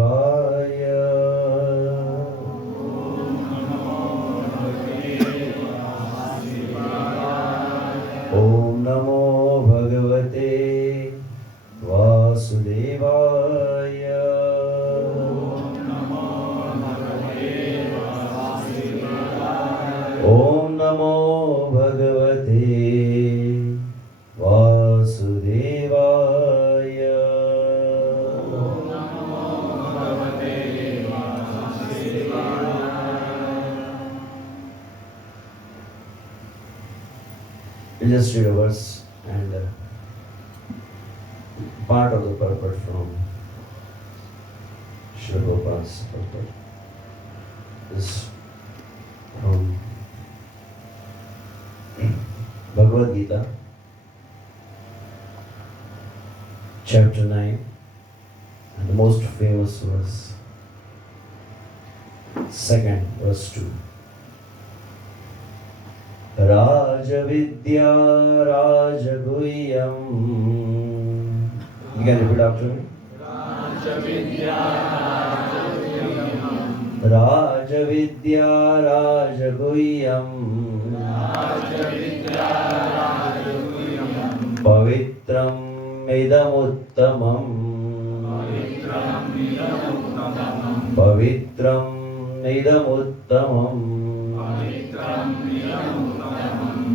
वासुदेवाय। ओम नमो भगवते वासुदेवाय। ओम नमो भगवते वासुदेवाय। We'll just read a verse and part of the purport from Srila Prabhupada's purport. This from Bhagavad Gita, chapter 9, and the most famous verse, second verse 2. Rajavidya Rajaguhyam. You can repeat after me. Rajavidya Rajaguhyam. Pavitram idamuttamam. Pavitram idamuttamam.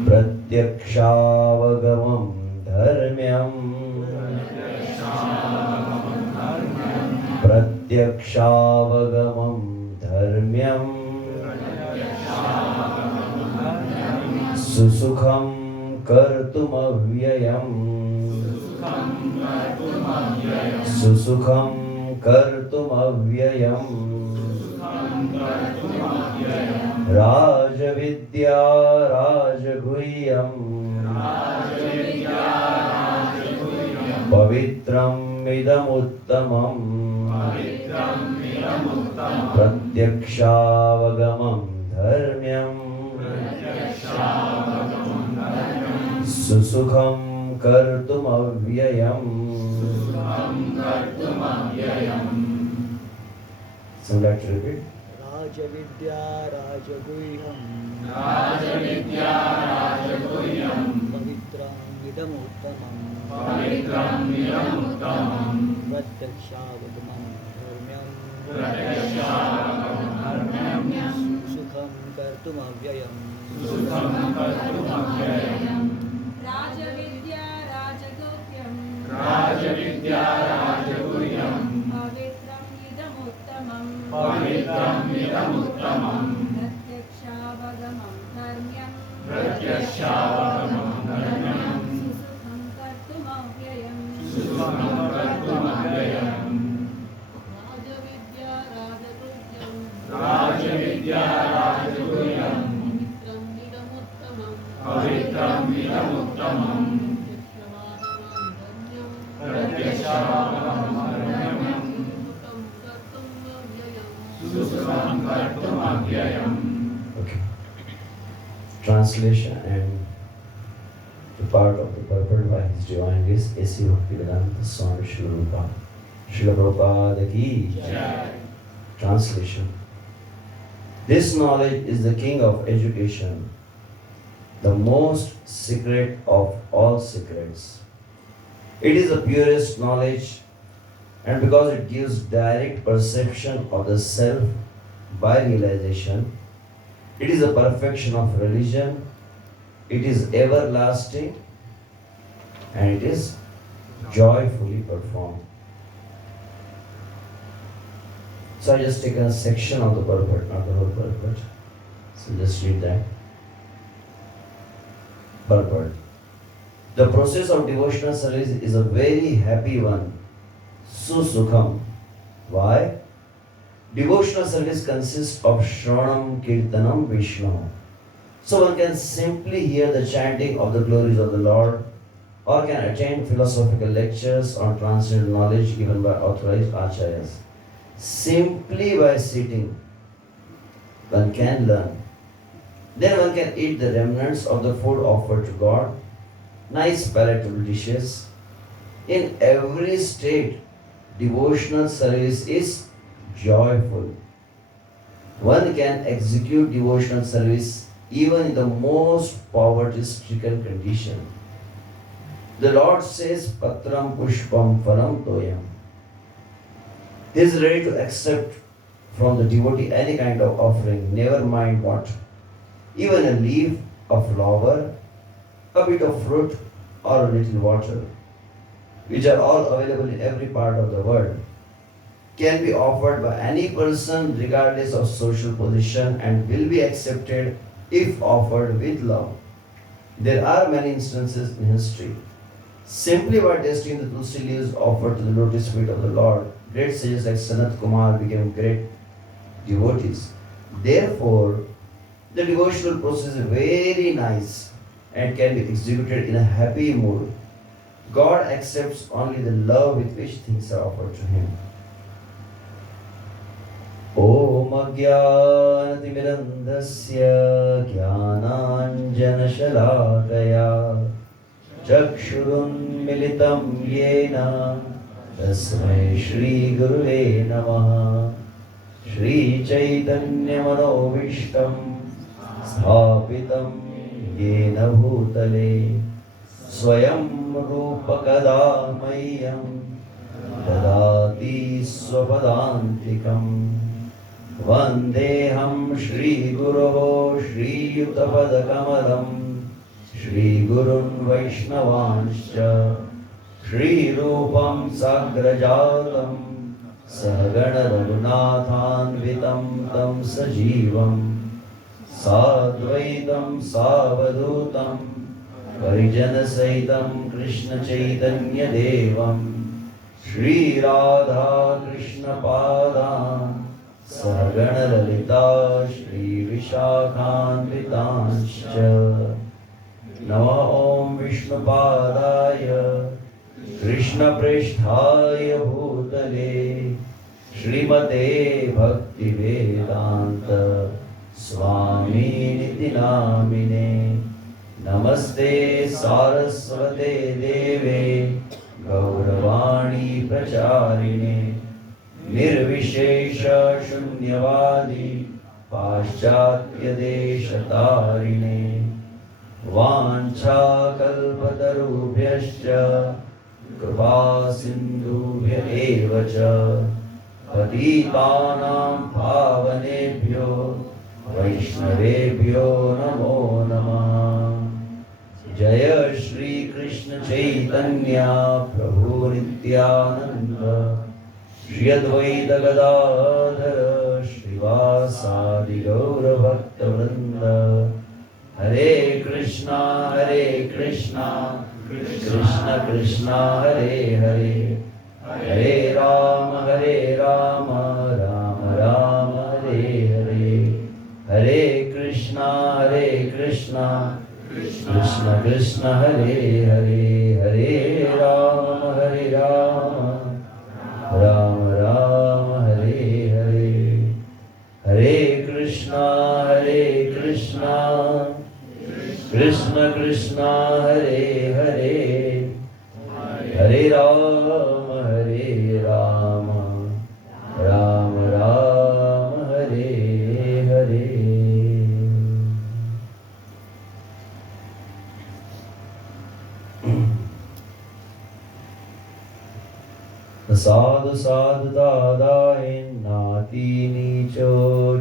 Pratyakshaavagamam dharmyam. Pratyakshaavagamam dharmyam. Susukham kartumavyayam. Susukham kartumavyayam. Rajavidya Rajaguhyam. Pavitram idamuttamam. Pratyakshaavagamam dharmyam. Susukham kartumavyayam. So let's repeat. Rajavidya Rajaguhyam. Rajavidya Rajaguhyam. Pavitram idamuttamam. Pavitram idamuttamam. Pratyakshaavagamam dharmyam. Pratyakshaavagamam dharmyam. Sukham kartumavyayam. Sukham kartumavyayam. Rajavidya Rajaguhyam. Rajavidya Rajaguhyam. Pavitram idamuttamam. Pavitram idamuttamam. Pratyakshaavagamam dharmyam. Pratyakshaavagamam dharmyam. Susukham kartumavyayam. Sukham kartumavyayam. Rajavidya Rajaguhyam. Rajavidya Rajaguhyam. Pavitram idamuttamam. Pavitram idamuttamam. Pratyakshaavagamam dharmyam. Susukham kartumavyayam. Okay. Translation and the part of the purport by His Divine Grace A.C. Bhaktivedanta Swami Srila Prabhupada. Srila Prabhupada ki Jai. Translation. This knowledge is the king of education, the most secret of all secrets. It is the purest knowledge, and because it gives direct perception of the self by realization, it is the perfection of religion, it is everlasting, and it is joyfully performed. So I just taken a section of the purport, not the whole purport. So just read that. Purport. The process of devotional service is a very happy one. Susukham. Why? Devotional service consists of Shravanam Kirtanam Vishnu. So one can simply hear the chanting of the glories of the Lord, or can attend philosophical lectures on transcendental knowledge given by authorized acharyas. Simply by sitting, one can learn. Then one can eat the remnants of the food offered to God, nice palatable dishes. In every state, devotional service is joyful. One can execute devotional service even in the most poverty-stricken condition. The Lord says, Patram Pushpam Phalam Toyam. He is ready to accept from the devotee any kind of offering, never mind what. Even a leaf of flower, a bit of fruit, or a little water, which are all available in every part of the world, can be offered by any person regardless of social position and will be accepted if offered with love. There are many instances in history. Simply by tasting the tulsi leaves offered to the lotus feet of the Lord, great sages like Sanat Kumar became great devotees. Therefore, the devotional process is very nice and can be executed in a happy mood. God accepts only the love with which things are offered to Him. Om Ajnanatirandasya Jnananjanashalakaya Chakshurunmilitam Yena Tasmai Shri Guruve Namaha. Shri Chaitanya Manovishtam Sthapitam Yena Bhutale Swayam Rupa Kadamayam Dadati Swapadantikam Vandeham Shri Guruho Shri Yutapadakamalam Shri Gurun Vaishnavanscha Shri Rupam Sagrajatam Sagana Raghunathanvitam Tam Sajivam Sadvaitam Savadutam Parijana Saitam Krishna Chaitanya Devam Shri Radha Krishna Padam Sagana Lalita Shri Vishakhanvitanscha Nama Om Vishnu Padaya Krishna Prishthaya Bhutale Srimate Bhakti Vedanta Swami Niti Namine Namaste Saraswate Deve Gauravani Pracharine Nirvishesha Shunyavadi Paschatya Deshatarine Vancha Kalpatarubhyascha Kripa Sindhubhya eva cha Patitanam Pavanebhyo Vaishnavebhyo Namo Namah. Jaya Shri Krishna Chaitanya Prabhu Nityananda Shri Advaita Gadadhara Shrivasadi Gaura Bhakta Vrinda. Hare Krishna Krishna Krishna Hare Hare Hare Rama Rama Rama Hare Hare Hare Krishna Krishna Krishna Hare Hare Hare Rama Rama Rama Hare Hare Hare Krishna Krishna Krishna Hare Hare Hare Rama Rama Rama Hare Hare. Sadhu sadhu dadain nati nicho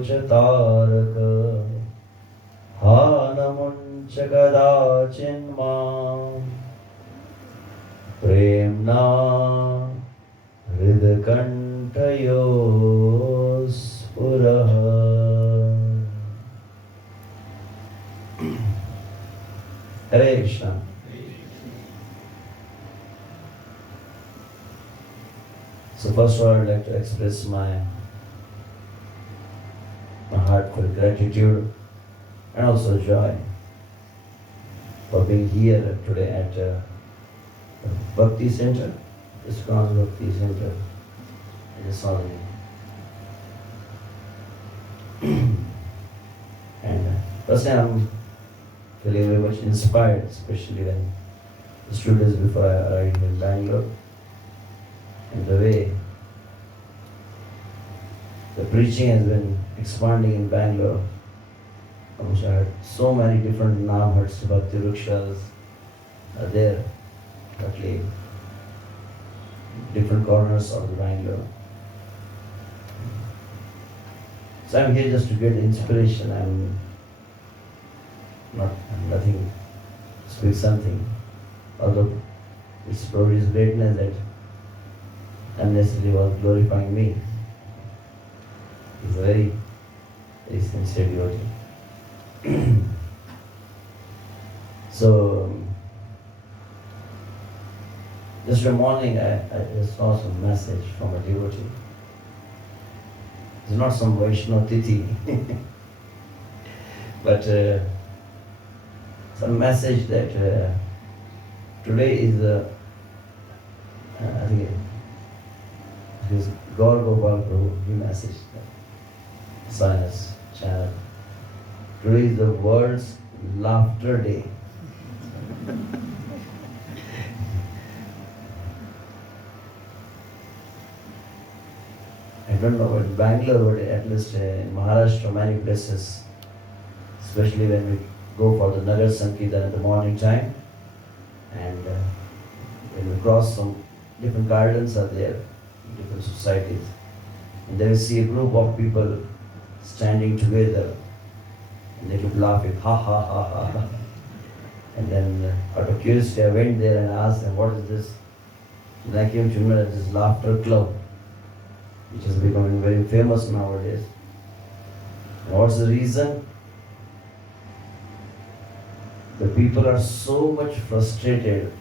chataraka Hanamuncha kadachinmam Premna hridakantayos Hare Krishna. So first of all, I'd like to express my heartfelt gratitude and also joy for being here today at Bhakti Center, ISKCON Bhakti Center in Saloni. And personally, I'm feeling very much inspired, especially when the 2 days before I arrived in Bangalore, and the way The preaching has been expanding in Bangalore. I heard so many different Namhats, Bhakti Rukshas are there, actually different corners of the Bangalore. So I'm here just to get inspiration. I'm nothing, speak something. Although it's probably His greatness that unnecessarily was glorifying me. He's a very, very sincere devotee. So, just one morning I just saw some message from a devotee. It's not some Vaishnava Tithi, but some message that today is I think it is Gaur Gopal Prabhu, he messaged Sinus channel. Today is the world's laughter day. I don't know, but in Bangalore, but at least in Maharashtra, many places, especially when we go for the Nagar Sankirtan at the morning time, and when we cross some different gardens are there, different societies, and then we see a group of people standing together, and they keep laughing, ha ha ha ha ha. And then out of curiosity, I went there and asked them, what is this? And I came to know that this laughter club, which is becoming very famous nowadays. And what's the reason? The people are so much frustrated,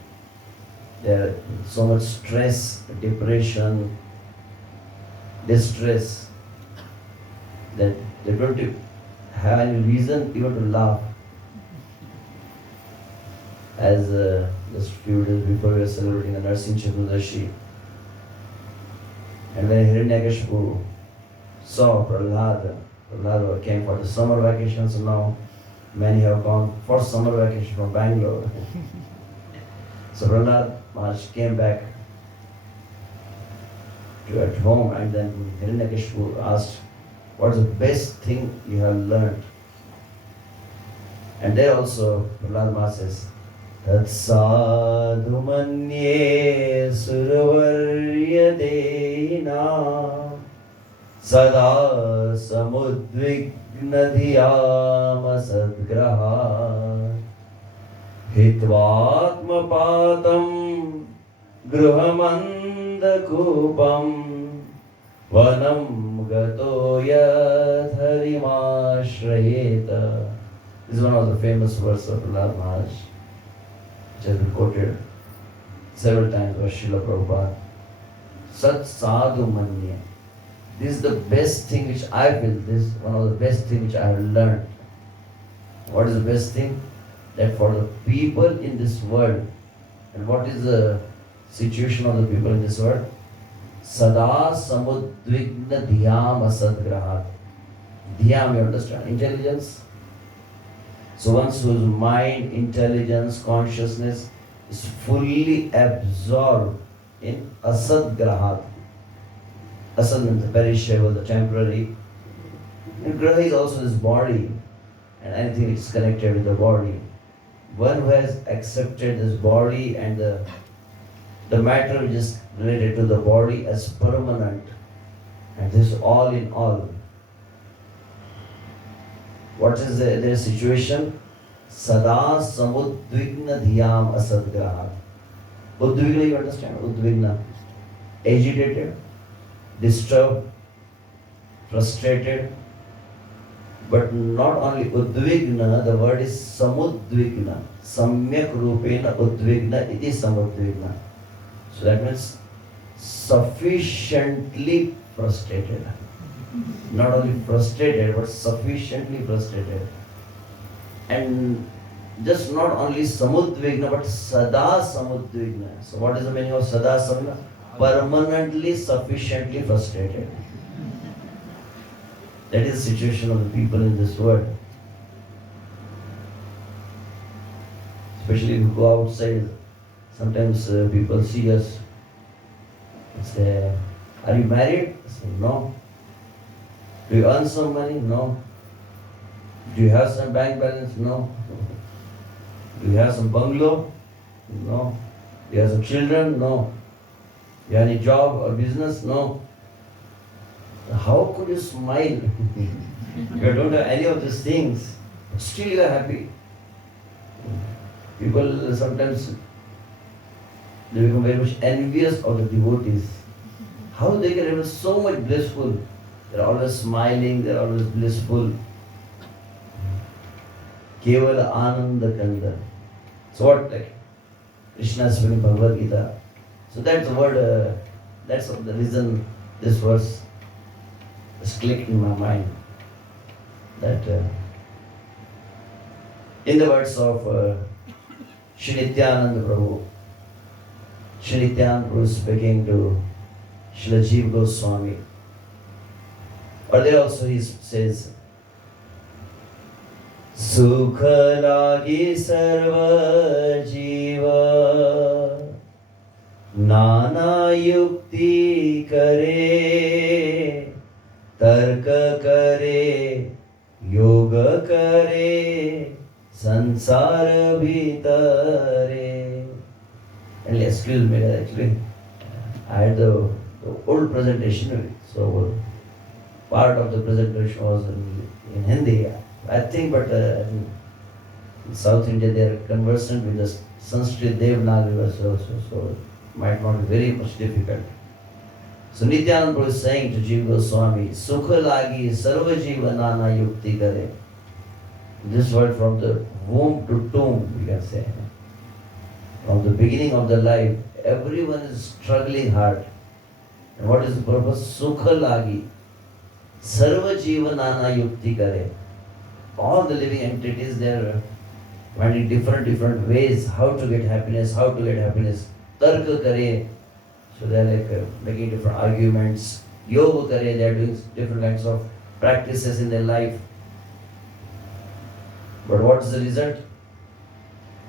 there are so much stress, depression, distress, that they don't have any reason even to laugh. As just a few days before we were celebrating the Nursing Chaturdashi, and when Hiranyakashipu saw Prahlad came for the summer vacations, and now many have gone for summer vacation from Bangalore. So Prahlad Maharaj came back to at home, and then Hiranyakashipu asked, what is the best thing you have learned? And there also Prahlad Maharaj says, Tat sadhu manye survarya dena sada samudvigna dhyama sadgraha hitvatma patam gruhamanda kupam vanam gato yad harimashrayeta. This is one of the famous verses of Prahlad Maharaj, which has been quoted several times by Srila Prabhupada. Sat sadhu manya. This is the best thing which I feel, this is one of the best things which I have learned. What is the best thing? That for the people in this world, and what is the situation of the people in this world? Sada samudvigna dhyam asadgrahat. Dhyam, you understand? Intelligence. So once whose mind, intelligence, consciousness is fully absorbed in asad grahat. Asad means the perishable, the temporary. And graha is also this body and anything which is connected with the body. One who has accepted this body and the matter which is related to the body as permanent, and this is all in all. What is their situation? Sada samudvigna dhyam asadgrahat. Udvigna, you understand? Udvigna. Agitated, disturbed, frustrated. But not only udvigna, the word is samudvigna. Samyak rupena udvigna iti samudvigna. So that means sufficiently frustrated. Not only frustrated, but sufficiently frustrated. And just not only samudvigna, but sada samudvigna. So what is the meaning of sada samudvigna? Permanently, sufficiently frustrated. That is the situation of the people in this world. Especially if you go outside, sometimes people see us and say, are you married? I say, no. Do you earn some money? No. Do you have some bank balance? No. Do you have some bungalow? No. Do you have some children? No. Do you have any job or business? No. How could you smile? You don't have any of these things. Still you are happy. People sometimes they become very much envious of the devotees. How they can be so much blissful. They're always smiling, they're always blissful. Kevala Ananda Kanda. So what, like Krishna is speaking Bhagavad Gita. So that's the word, that's the reason this verse has clicked in my mind. That in the words of Shri Nityananda Prabhu, Shri Nityananda Prabhu is speaking to Srila Jiva Goswami. But there also he says, Sukha lagi sarva jiva Nana yukti kare Tarka kare Yoga kare Sansara bhitare. And excuse me, actually I had the old presentation, so part of the presentation was in Hindi, I think, but in South India they are conversant with the Sanskrit Devanagari verse also, so it might not be very much difficult. So Nityananda Prabhu is saying to Jiva Goswami, Sukha lagi sarva jiva nana yukti kare. This word from the womb to tomb, we can say. From the beginning of the life, everyone is struggling hard. And what is the purpose? Sukha lagi. Sarva jiva nana yukti kare. All the living entities, they are finding different ways how to get happiness, Tarka kare. So they are like making different arguments. Yoga kare, they are doing different kinds of practices in their life. But what is the result?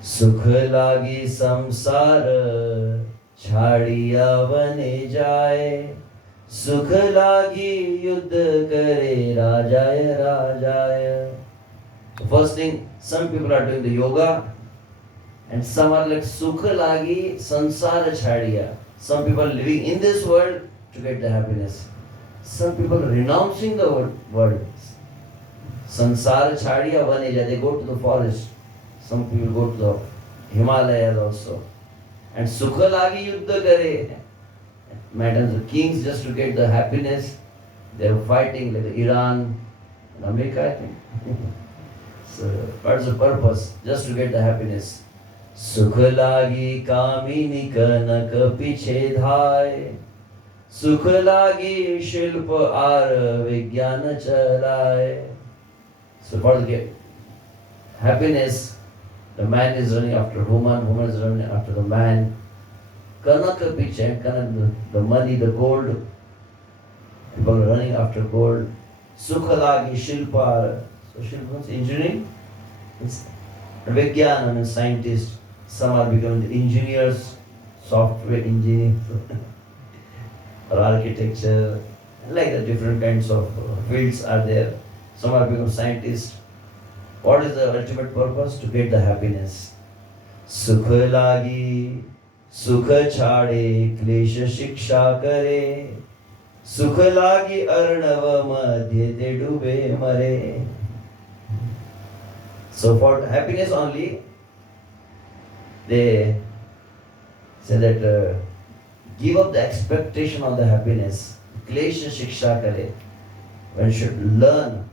Sukha lagi samsara chhadiya vane jaye. Sukha lagi yuddha kare rajaya rajaya. So first thing, some people are doing the yoga and some are like Sukha lagi sansara chhadiya. Some people are living in this world to get the happiness. Some people are renouncing the world. Sansara chhadiya vaneja, they go to the forest. Some people go to the Himalayas also. And Sukha lagi yuddha kare. Madams, the kings, just to get the happiness, they are fighting like Iran and America, I think. So what's the purpose? Just to get the happiness. Sukha lagi kamini kanak piche dhai. Sukha lagi shilpa ar vigyana chalai. So for the happiness, the man is running after woman, woman is running after the man. Kanaka piche, kanak, the money, the gold. People are running after gold. Sukha lagi shilpa. So shilpa is engineering. It's Vigyan, I mean scientists. Some are becoming engineers, software engineers, or architecture. Like the different kinds of fields are there. Some are becoming scientists. What is the ultimate purpose? To get the happiness. Sukha lagi, sukha chhade, klesha shiksha kare. Sukha lagi arnava madhye te dube mare. So for happiness only, they say that give up the expectation of the happiness. Klesha shiksha kare. One should learn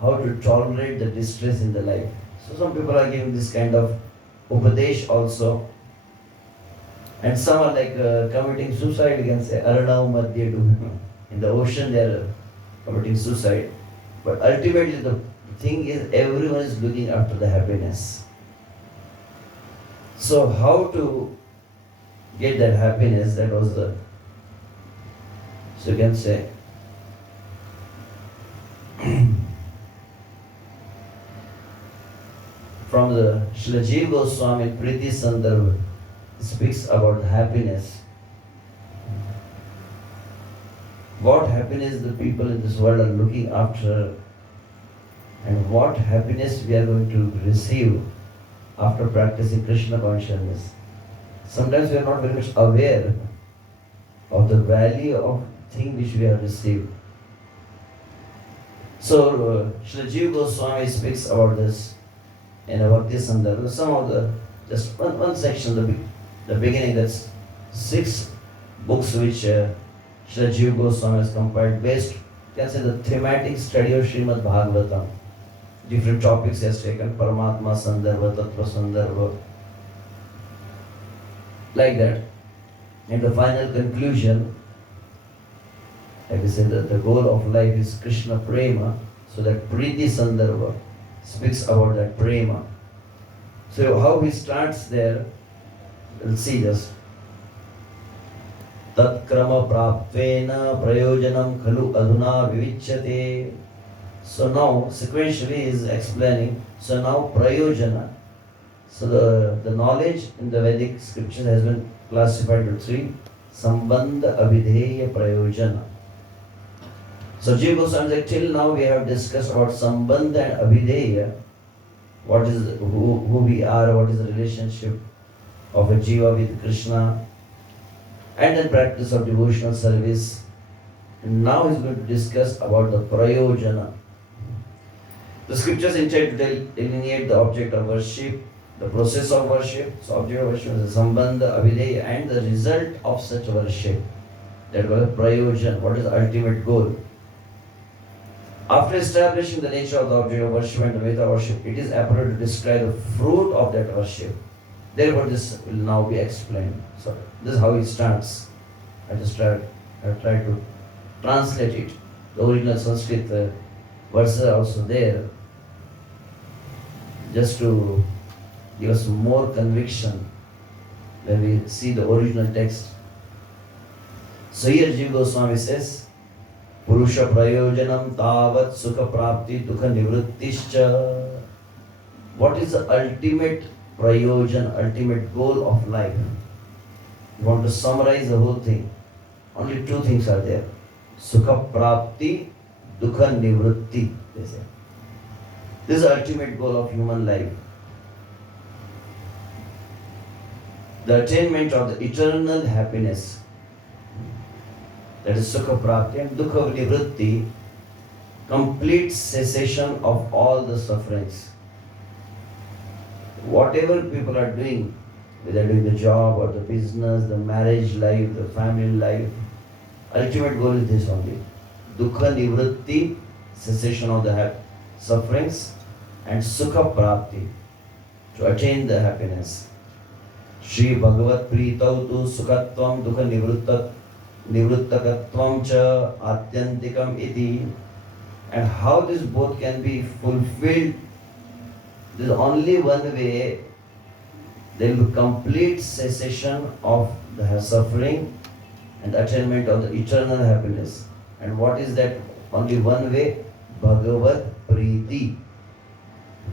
how to tolerate the distress in the life. So some people are giving this kind of upadesh also. And some are like committing suicide, you can say, Aranav Madhya Dubhe. In the ocean they are committing suicide. But ultimately the thing is, everyone is looking after the happiness. So how to get that happiness, that was the, so you can say, from the Srila Jiva Goswami Priti Sandarbha, speaks about happiness. what happiness the people in this world are looking after, and what happiness we are going to receive after practicing Krishna consciousness. Sometimes we are not very much aware of the value of thing which we have received. So, Srila Jiva Goswami speaks about this in a Bhakti Sandarbha. Some of the, just one section, the beginning, that's 6 books which Srila Jiva Goswami has compiled based, you can say, the thematic study of Srimad Bhagavatam. Different topics he has taken, Paramatma Sandarbha, Tattva Sandarbha, like that. In the final conclusion, like I said, that the goal of life is Krishna Prema, so that Priti Sandarbha speaks about that Prema. So how he starts there, we'll see this. Tatkrama praptvena prayojanam khalu adhuna vivichyate. So now, sequentially he is explaining, so now prayojana. So the knowledge in the Vedic scripture has been classified into 3. Sambandha, Abhideya, Prayojana. So Jiva Goswami said, till now we have discussed about Sambandha and Abhideya, what is, who we are, what is the relationship of a Jiva with Krishna, and then practice of devotional service. And now he is going to discuss about the Prayojana. The scriptures intend to delineate the object of worship, the process of worship. So object of worship is the Sambandha, Abhideya, and the result of such worship. That was Prayojana, what is the ultimate goal. After establishing the nature of the object of worship and the method of worship, it is appropriate to describe the fruit of that worship. Therefore, this will now be explained. So, this is how it starts. I have tried to translate it. The original Sanskrit verses are also there, just to give us more conviction when we see the original text. So here Jiva Goswami says, Purusha prayojanam tavat sukha prapti dukha nivrittischa. What is the ultimate prayojan, ultimate goal of life? You want to summarize the whole thing. Only 2 things are there. Sukha prapti, dukha nivritti, they say. This is the ultimate goal of human life. The attainment of the eternal happiness. That is Sukha Prapti, and Dukha Nivritti, complete cessation of all the sufferings. Whatever people are doing, whether doing the job or the business, the marriage life, the family life, ultimate goal is this only. Dukha Nivritti, cessation of the sufferings, and Sukha Prapti, to attain the happiness. Shri Bhagavat Pritau tu Sukhatvam Dukha Nivrittakatvam cha Atyantikam iti. And how this both can be fulfilled, there is only one way. There will be complete cessation of the suffering and attainment of the eternal happiness. And what is that? Only one way, Bhagavat Priti.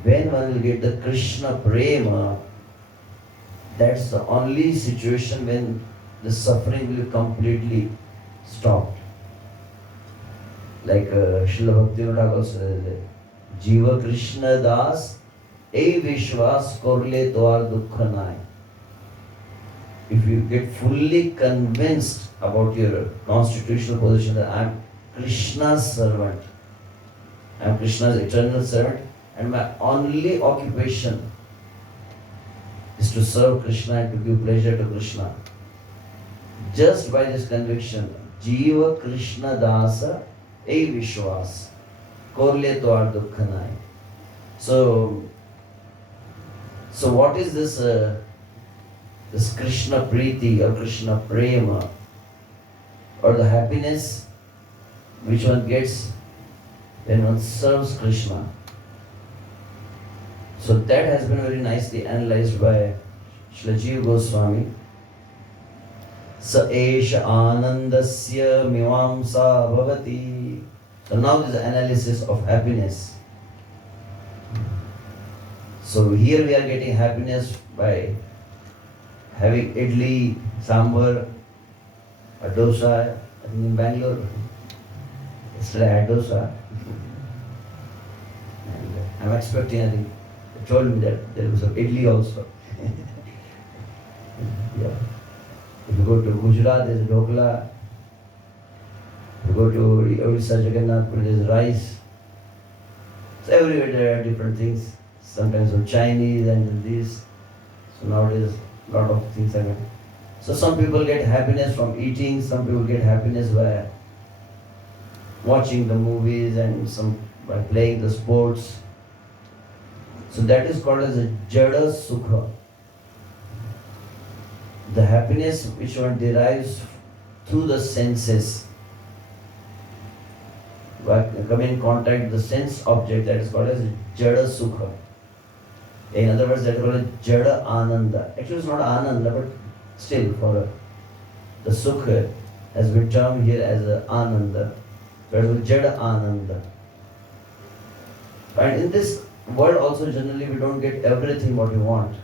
When one will get the Krishna Prema, that's the only situation when the suffering will be completely stopped. Like Srila Bhaktivinoda Thakur says, Jiva Krishna Das, E Vishwas Korle Toar Dukha Nai. If you get fully convinced about your constitutional position that I am Krishna's servant, I am Krishna's eternal servant, and my only occupation is to serve Krishna and to give pleasure to Krishna. Just by this conviction, Jiva Krishna Dasa E Vishwas Korle Toar Dukha Nai. So what is this this Krishna Priti or Krishna Prema, or the happiness which one gets when one serves Krishna? So that has been very nicely analyzed by Srila Jiva Goswami. Sa esha anandasya mimamsa bhavati. So now this is the analysis of happiness. So here we are getting happiness by having idli, sambar, or dosa in Bangalore. Yesterday I had dosa. And I'm expecting, I think, they told me that there was some idli also. Yeah. If you go to Gujarat, there's dhokla. If you go to Odisha, Jagannath, there's rice. So everywhere there are different things. Sometimes some Chinese and this. So nowadays, a lot of things are going. So some people get happiness from eating, some people get happiness by watching the movies and some by playing the sports. So that is called as a Jada Sukha. The happiness which one derives through the senses. By coming in contact with the sense object, that is called as Jada Sukha. In other words, that is called as Jada Ananda. Actually it's not Ananda, but still for the Sukha has been termed here as Ananda. So it is Jada Ananda. And in this world also generally we don't get everything what we want.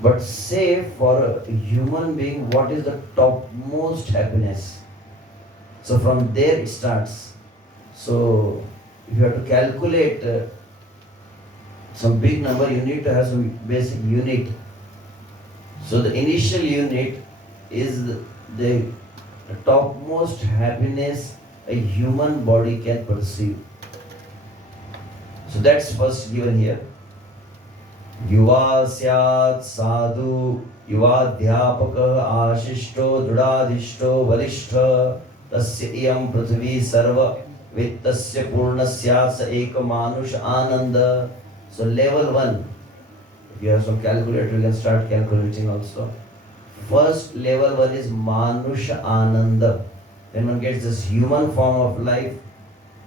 But say for a human being, what is the topmost happiness? So from there it starts. So if you have to calculate some big number, you need to have some basic unit. So the initial unit is the topmost happiness a human body can perceive. So that's first given here. Yuva syat sadhu yuvadhyapaka ashishto dudadishto valishta tasya iyam prithvi sarva vittasya purnasya sa ekamanush ananda. So level 1, if you have some calculator you can start calculating also. First level 1 is Manusha Ananda. When one gets this human form of life,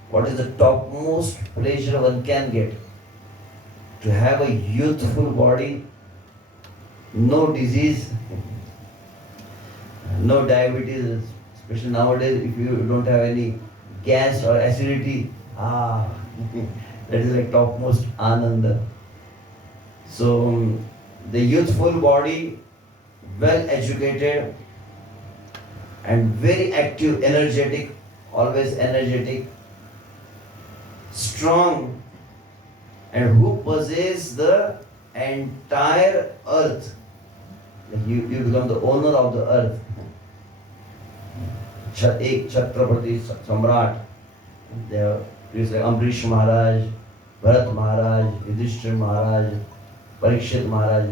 what is the topmost pleasure one can get? To have a youthful body, no disease, no diabetes, especially nowadays if you don't have any gas or acidity, that is like topmost Ananda. So the youthful body, well educated and very active, energetic, always energetic, strong, and who possess the entire earth. You become the owner of the earth. Ek Chhatrapati Samrat. There is like Ambrish Maharaj, Bharat Maharaj, Yudhishthira Maharaj, Parikshit Maharaj.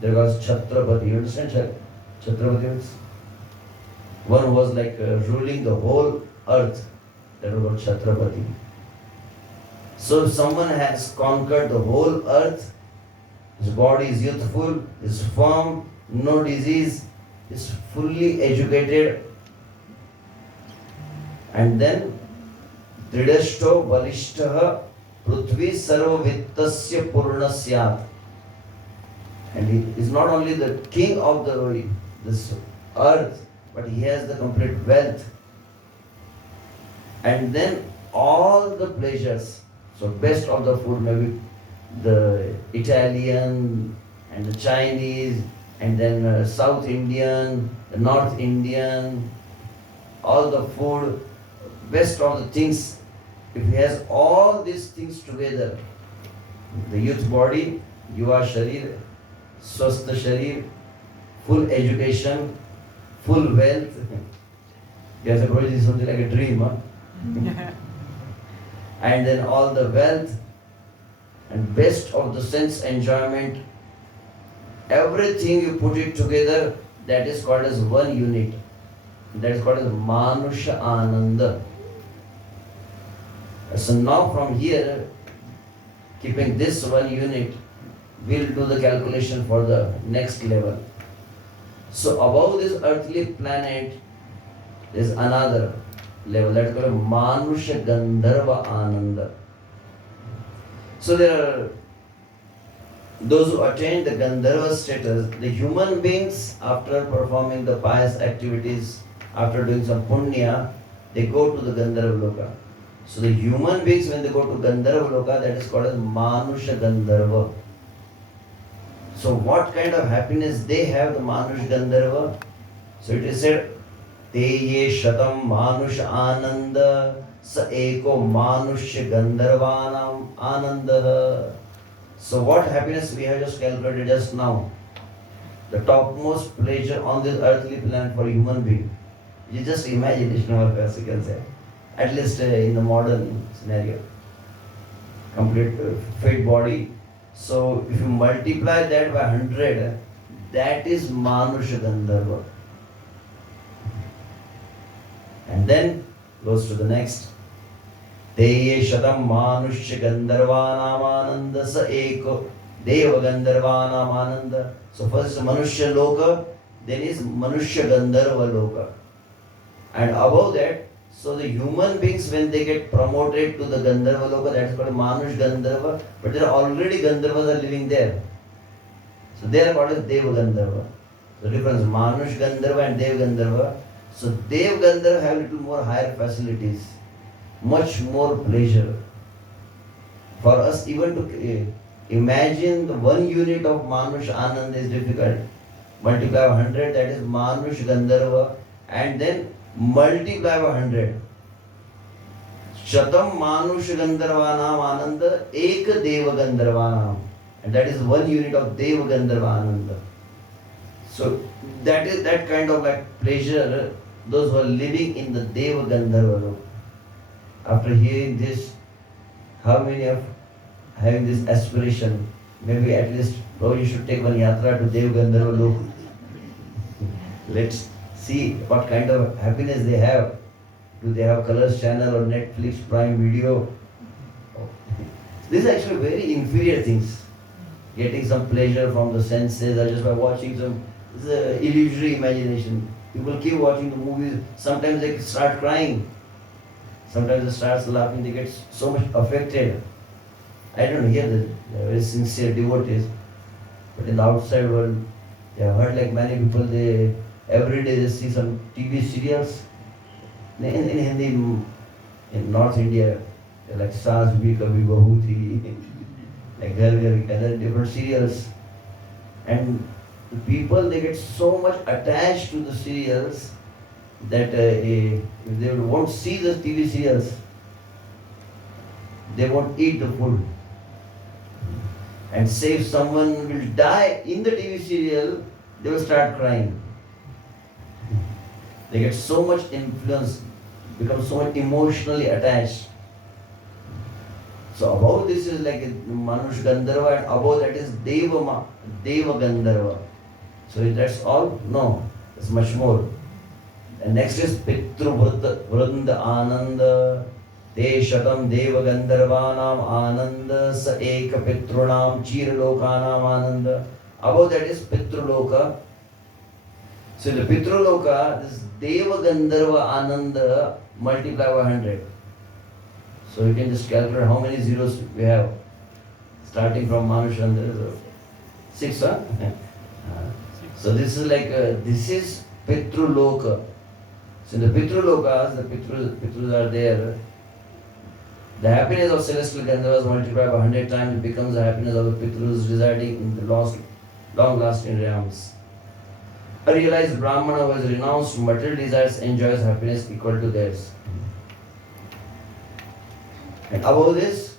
There was Chhatrapati. You understand Chhatrapati means? One who was like ruling the whole earth. That was called Chhatrapati. So if someone has conquered the whole earth, his body is youthful, is firm, no disease, is fully educated, and then Dridashto Balishtaha Prithvi Sarva Vittasya Purnasyat. And he is not only the king of this earth, but he has the complete wealth. And then all the pleasures. So best of the food, maybe the Italian and the Chinese, and then South Indian, the North Indian, all the food, best of the things. If he has all these things together, the youth body, Yuva Sharir, Swastha Sharir, full education, full wealth. Yes, this is something like a dream, huh? And then all the wealth and best of the sense enjoyment, everything you put it together, that is called as one unit. That is called as Manusha Ananda. So now from here, keeping this one unit, we'll do the calculation for the next level. So above this earthly planet, there is another level, that is called Manusha Gandharva Ananda. So there are those who attain the Gandharva status, the human beings, after performing the pious activities, after doing some punya, they go to the Gandharva Loka. So the human beings, when they go to Gandharva Loka, that is called as Manusha Gandharva. So what kind of happiness they have, the Manush Gandharva? So it is said, ते ये शतम मानुष आनंद स एको manushya gandharvanam ananda. So what happiness we have just calculated just now? The topmost pleasure on this earthly planet for human being. You just imagination of us, you can say. At least in the modern scenario. Complete fit body. So if you multiply that by 100, that is Manusha Gandharva. And then goes to the next. Te ye shatam manushya gandharvanam ananda sa eko deva gandharvanam ananda. So first is Manushya Loka, then is Manushya Gandharva Loka. And above that, so the human beings when they get promoted to the Gandharva Loka, that's called Manush Gandharva, but there are already Gandharvas are living there. So they are called as Deva Gandharva. The difference Manush Gandharva and Deva Gandharva. So Dev Gandharva have little more higher facilities, much more pleasure. For us even to imagine the 1 unit of Manush Anand is difficult. Multiply by 100, that is Manush Gandharva, and then multiply by 100. Shatam Manush Gandharvanam Ananda Ek Deva Gandharvanam, and that is 1 unit of Deva Gandharva Ananda. So that is that kind of like pleasure those who are living in the Deva Gandharva. After hearing this, how many of having this aspiration? Maybe at least you should take one yatra to Deva Gandharva Lok. Let's see what kind of happiness they have. Do they have Colors Channel or Netflix Prime Video? These are actually very inferior things. Getting some pleasure from the senses or just by watching some illusory imagination. People keep watching the movies. Sometimes they start crying. Sometimes they start laughing. They get so much affected. I don't hear that. They are very sincere devotees. But in the outside world, they have heard like many people, they every day they see some TV serials. In Hindi, in North India, like Saas Bhi Kabhi Bahu Thi, like Ghar Ghar, other different serials. And the people, they get so much attached to the serials that if they won't see the TV serials, they won't eat the food. And say if someone will die in the TV serial, they will start crying. They get so much influence, become so much emotionally attached. So above this is like Manush Gandharva, and above that is Deva Gandharva. So that's all? No, it's much more. And next is Pitru Vranda Ananda. Te Shatam Deva Gandharvanam Ananda Sa Eka Pitrunam Chiralokanam Ananda. Above that is Pitruloka. So in the Pitruloka, this Deva Gandharva Ananda multiply by 100. So you can just calculate how many zeros we have. Starting from Manushan, there is 6, huh? So this is like, this is Pitruloka. So in the Pitrulokas, the Pitrus are there. The happiness of celestial Gandharvas multiplied by 100 times, it becomes the happiness of the Pitrus residing in the long-lasting realms. A realized Brahmana who has renounced material desires enjoys happiness equal to theirs. And above this,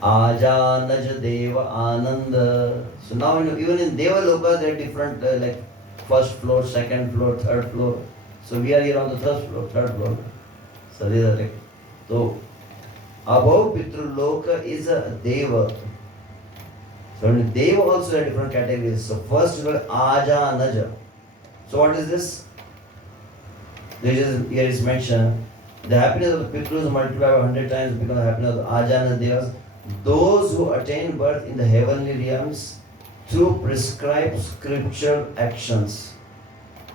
Ajanaj Deva Ananda. So now even in Deva Loka there are different like first floor, second floor, third floor. So we are here on the third floor. So these are like, so above Pitru Loka is a Deva. So in Deva also there are different categories. So first is called Ajanaja. So what is this? Here is mentioned. The happiness of the Pitrus multiplied by 100 times becomes the happiness of the Ajana Devas. Those who attain birth in the heavenly realms through prescribed scriptural actions.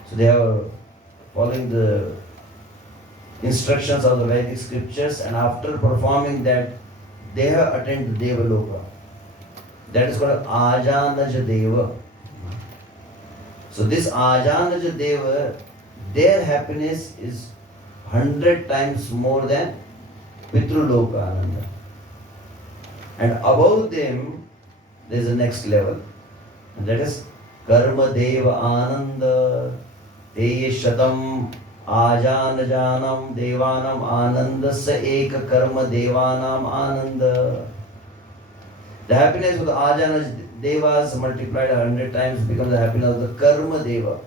So they are following the instructions of the Vedic scriptures, and after performing that, they have attained the Deva Loka. That is called Ajanaja Deva. So this Ajanaja Deva, their happiness is 100 times more than Pitruloka Ananda. And above them, there is the next level. And that is Karma Deva Ananda. ते शतम आजान जानम देवानाम आनंद स एक कर्म देवानाम आनंद. The happiness of the ajana devas multiplied 100 times becomes the happiness of the karma deva.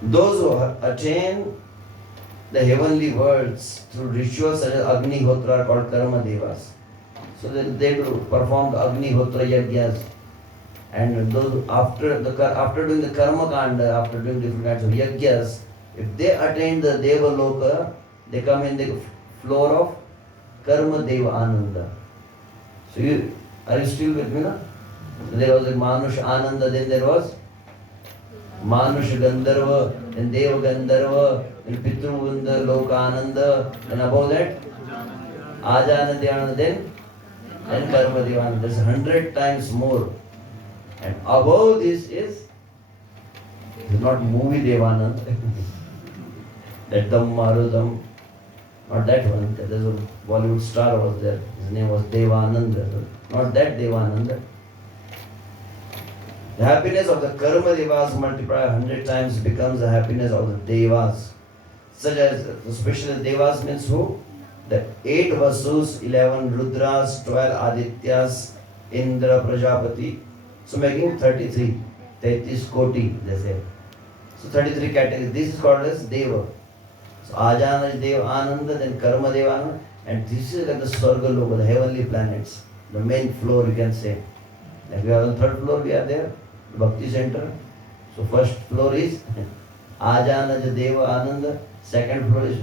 Those who attain the heavenly worlds through rituals such as Agnihotra are called karma devas. So they do perform the Agnihotra yajnas. And those after doing the karma kanda, after doing different kinds of yajnas, if they attain the deva loka, they come in the floor of karma deva ananda. So are you still with me now? So there was a manush ananda, then there was manush gandharva, then deva gandharva, then pitru gandharva loka ananda, and above that ajana dhyana, then karma deva ananda. There's 100 times more. And above this is not movie Devanand, that Dam Marudam, not that one. There's a Bollywood star was there. His name was Devananda. Not that Devananda. The happiness of the Karma Devas multiplied 100 times becomes the happiness of the Devas. Such as, especially the Devas means who? The 8 Vasus, 11 Rudras, 12 Adityas, Indra, Prajapati. So making 33, 33 koti, they say. So 33 categories. This is called as Deva. So Ajana is Deva Ananda, then Karma Deva Ananda, and this is like the Swarga Loka, the heavenly planets, the main floor you can say. Like we are on the 3rd floor, we are there, the Bhakti Center. So first floor is Ajana Deva Ananda, 2nd floor is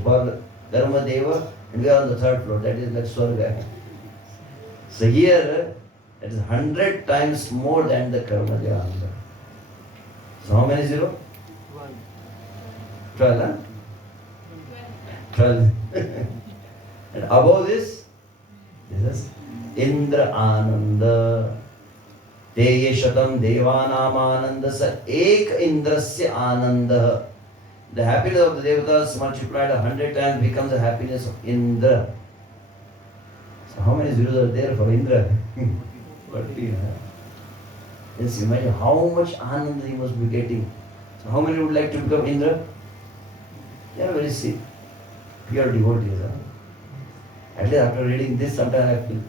Karma Deva, and we are on the 3rd floor, that is like Swarga. So here, it is 100 times more than the Karma Deva. So how many zero? 12, huh? 12. And above this is Indra Ananda. Te Shatam Devanam Ananda Sa Ek Indrasya Ananda. The happiness of the Devatas multiplied 100 times becomes the happiness of Indra. So how many zeros are there for Indra? What do you have? Just imagine how much Ananda he must be getting. So how many would like to become Indra? They are very pure devotees. Huh? At least after reading this, sometimes I feel,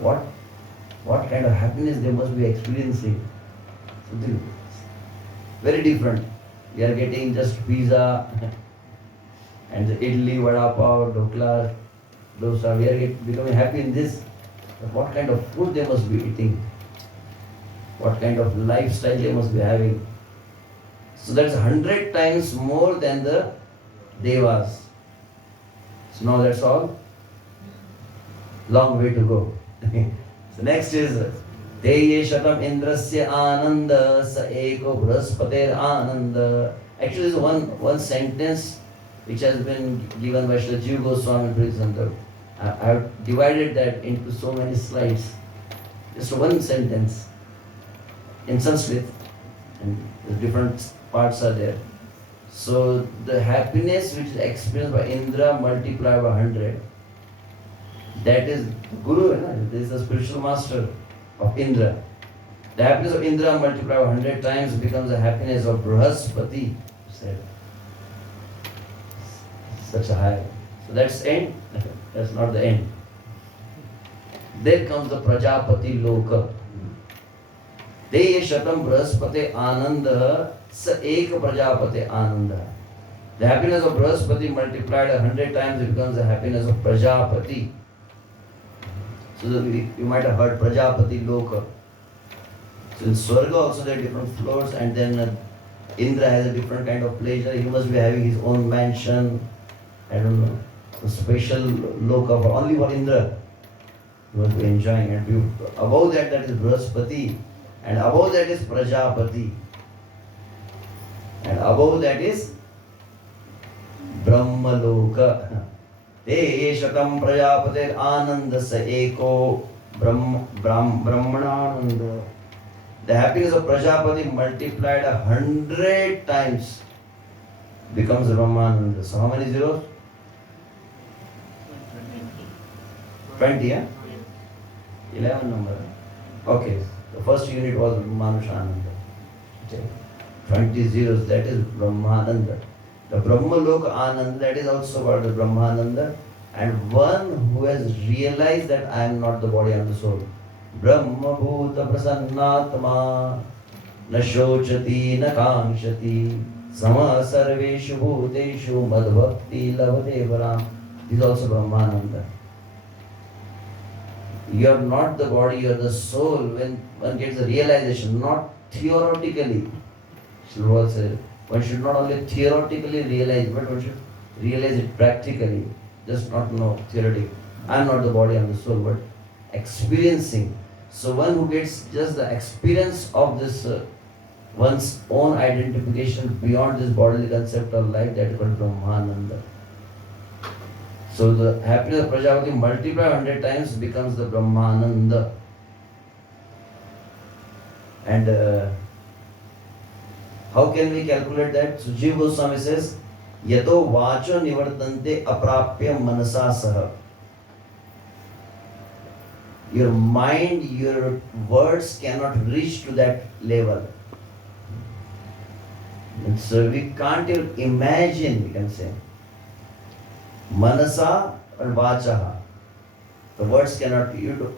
what kind of happiness they must be experiencing. Something very different. We are getting just pizza and the idli, vada pav, dokla, dosa. We are becoming happy in this. But what kind of food they must be eating? What kind of lifestyle they must be having? So that's 100 times more than the Devas. So now that's all. Long way to go. So next is Te Shatam Indrasya Ananda Sa Eko Brahaspater Ananda. Actually, this is one sentence which has been given by Srila Jiva Goswami Prabhupada. I have divided that into so many slides. Just one sentence in Sanskrit, and the different parts are there. So the happiness which is experienced by Indra multiplied by 100. That is Guru, this is the spiritual master of Indra. The happiness of Indra multiplied by 100 times becomes the happiness of Brahaspati. Said. Such a high. So that's end. That's not the end. There comes the Prajapati Loka. Te Shatam Brahaspati Ananda Sa Ek Prajapati Ananda. The happiness of Brahaspati multiplied 100 times, it becomes the happiness of Prajapati. So you might have heard Prajapati Loka. So in Swarga also there are different floors, and then Indra has a different kind of pleasure. He must be having his own mansion. I don't know. A special loka for only for Indra. He must be enjoying. And above that is Brahaspati. And above that is Prajapati. And above that is Brahmaloka. Te Shatam Prajapate Ananda Sa Eko Brahmanananda. The happiness of Prajapati multiplied 100 times becomes Brahmananda. So how many zeros? 20, yeah? 11 number. Okay. The first unit was Manushananda. Okay. 20 zeros, that is Brahmananda. The Brahmaloka Ananda, that is also called the Brahmananda. And one who has realized that I am not the body, I am the soul. Brahma Bhuta Prasannatma Na Shochati Na Kankshati Sama Sarveshu Bhuteshu Madhbhakti Lavate Varam. This is also Brahmananda. You are not the body, you are the soul. When one gets the realization, not theoretically. Shloka said, one should not only theoretically realize, but one should realize it practically. Just not know theoretically. I am not the body, I am the soul, but experiencing. So one who gets just the experience of this one's own identification beyond this bodily concept of life, that is called Brahmananda. So the happiness of Prajapati multiplied 100 times becomes the Brahmananda. And how can we calculate that? So Jiva Goswami says, Yato vacho nivartante aprapya manasa saha. Your mind, your words cannot reach to that level. And so we can't even imagine, we can say. Manasa and vachaha. The words cannot,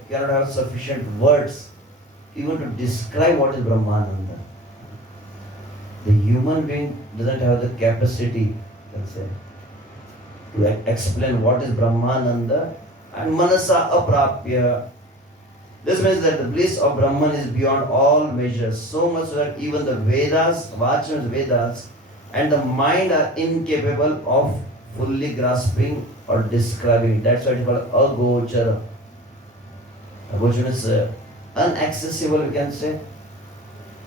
cannot have sufficient words even to describe what is Brahmananda. The human being doesn't have the capacity, let's say, to explain what is Brahmananda and Manasa aprapya. This means that the bliss of Brahman is beyond all measures, so much so that even the Vedas, Vacha Vedas, and the mind are incapable of fully grasping or describing. That's why it's called agochara. Agochara is inaccessible, we can say.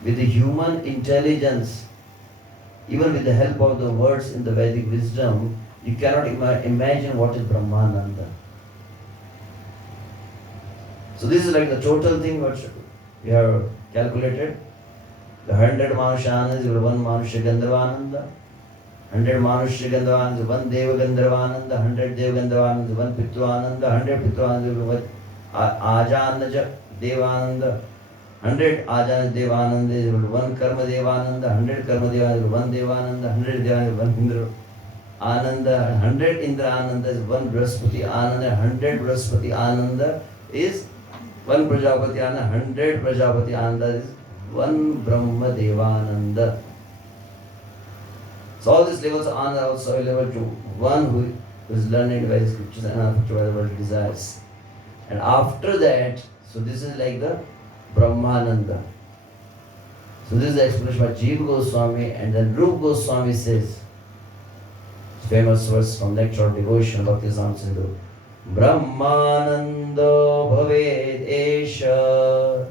With the human intelligence, even with the help of the words in the Vedic wisdom, you cannot imagine what is Brahmananda. So this is like the total thing what we have calculated. The 100 Manushananda is 1 Manusha Gandharvananda. 100 Manusha Gandharvananda is 1 Deva Gandharvananda. 100 Deva Gandharvananda is 1 Pitwananda. 100 Pitwananda is 1 Ajanaja Devananda. 100 Ajana Devananda is 1 Karma Devananda. 100 Karma Devananda is 1 Devananda. 100 Devananda is 1 Indra Ananda. 100 Indra Ananda is 1 Brahaspati Ananda. 100 Brahaspati Ananda is 1 Prajapati Ananda. 100 Prajapati Ananda is 1 Brahma Devananda. So all these levels of Ananda are also available to one who is learning by the scriptures and after by the world desires. And after that, so this is like the Brahmananda. So this is the explanation by Jiva Goswami, and then Rupa Goswami says, famous verse from Lecture on Devotion, Bhakti Rasamrita Sindhu. Brahmananda bhaved esha